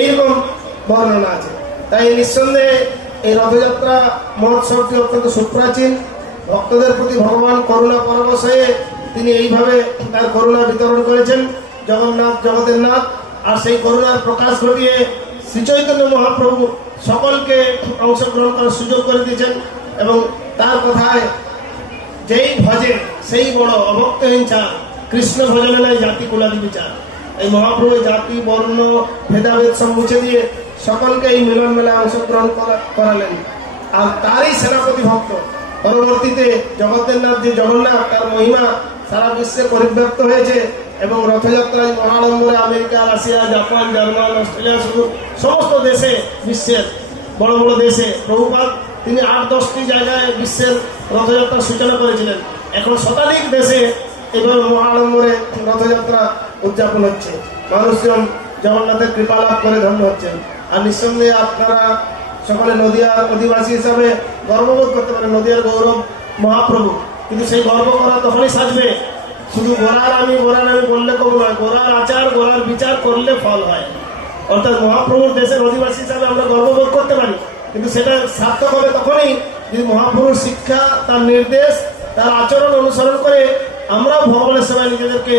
এইরকম বর্ণনা আছে। তাই নিঃসন্দেহে এই রথযাত্রা মহোৎসবটি অত্যন্ত সুপ্রাচীন। ভক্তদের প্রতি ভগবান করুণা পরবশ হয়ে তিনি এইভাবে তার করুণা বিতরণ করেছেন, জগন্নাথ জগতের নাথ। আর সেই করুণার প্রকাশ ঘটিয়ে শ্রীচৈতন্য মহাপ্রভু সকলকে অংশগ্রহণ করার সুযোগ করে দিয়েছেন। এবং তার কথায় যেই ভজে সেই বড়, অভক্ত হিংসা, কৃষ্ণ ভজনে নাই জাতি কুলাদি বিচার। এই মহাপ্রভু জাতি বর্ণ ভেদাভেদ সব মুছে দিয়ে সকলকে এই মিলন মেলায় অংশগ্রহণ করালেন। আর তারই সেনাপতি ভক্ত পরবর্তীতে জগতের নাথ যে জগন্নাথ, তার মহিমা সারা বিশ্বে পরিব্যাপ্ত হয়েছে। এবং রথযাত্রায় মহাড়ম্বরে America, Russia, Japan, German, Australia, শুধু সমস্ত দেশে, বিশ্বের বড় বড় দেশে প্রভুপাদ তিনি 8-10টি জায়গায় বিশ্বের রথযাত্রার সূচনা করেছিলেন। এখন শতাধিক দেশে এভাবে মহাড়ম্বরে রথযাত্রা উদযাপন হচ্ছে। মানুষজন জগন্নাথের কৃপা লাভ করে ধন্য হচ্ছেন। আর নিঃসন্দেহে আপনারা সকলে নদিয়ার অধিবাসী হিসাবে গর্ববোধ করতে পারেন, নদিয়ার গৌরব মহাপ্রভু। কিন্তু সেই গর্ব করা তখনই সাজবে, শুধু গোড়ার আমি বললে কবু নয়, গোড়ার আচার গোড়ার বিচার করলে ফল হয়। অর্থাৎ মহাপ্রভুর দেশের অধিবাসী হিসাবে আমরা গর্ববোধ করতে পারি, কিন্তু সেটা সার্থক হবে তখনই যদি মহাপ্রভুর শিক্ষা, তার নির্দেশ, তার আচরণ অনুসরণ করে আমরাও ভগবানের সেবায় নিজেদেরকে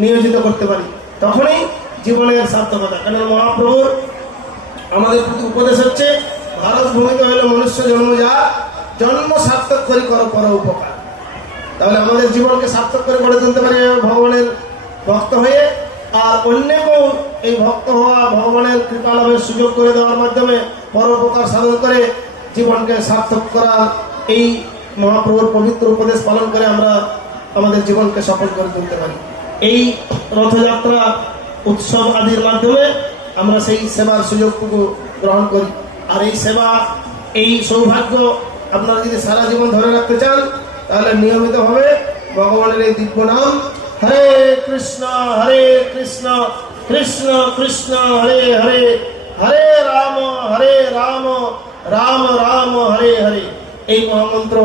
নিয়োজিত করতে পারি, তখনই জীবনের সার্থকতা। কেন মহাপ্রভুর আমাদের প্রতি উপদেশ হচ্ছে, ভারত ভূমিতে হলো মনুষ্য জন্ম, যা জন্ম সার্থক করে করো পর উপকার। তাহলে আমাদের জীবনকে সার্থক করে গড়ে তুলতে পারি ভগবানের ভক্ত হয়ে, আর অন্যকেও এই ভক্ত হওয়া, ভগবানের কৃপা লাভের সুযোগ করে দেওয়ার মাধ্যমে পরোপকার সাধন করে জীবনকে সার্থক করা, এই মহাপ্রভুর পবিত্র উপদেশ পালন করে আমরা আমাদের জীবনকে সফল করে তুলতে পারি। এই রথযাত্রা উৎসব আদির মাধ্যমে আমরা সেই সেবার সুযোগটুকু গ্রহণ করি। আর এই সেবা, এই সৌভাগ্য আপনারা যদি সারা জীবন ধরে রাখতে চান, তাহলে নিয়মিতভাবে ভগবানের এই দিব্য নাম হরে কৃষ্ণ কৃষ্ণ কৃষ্ণ হরে হরে, হরে রাম রাম রাম হরে হরে, এই মহামন্ত্র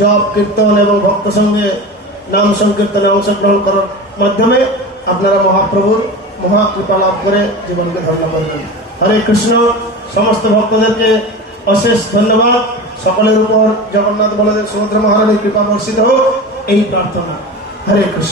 জপ কীর্তন এবং ভক্ত সঙ্গে নাম সংকীর্তনে অংশগ্রহণ করার মাধ্যমে আপনারা মহাপ্রভুর মহাকৃপা লাভ করে জীবনকে ধন্য করবেন। হরে কৃষ্ণ। সমস্ত ভক্তদেরকে অশেষ ধন্যবাদ। সকলের উপর জগন্নাথ বলদেব সুভদ্রা মহারানীর কৃপা বর্ষিত হোক, এই প্রার্থনা। হরে কৃষ্ণ।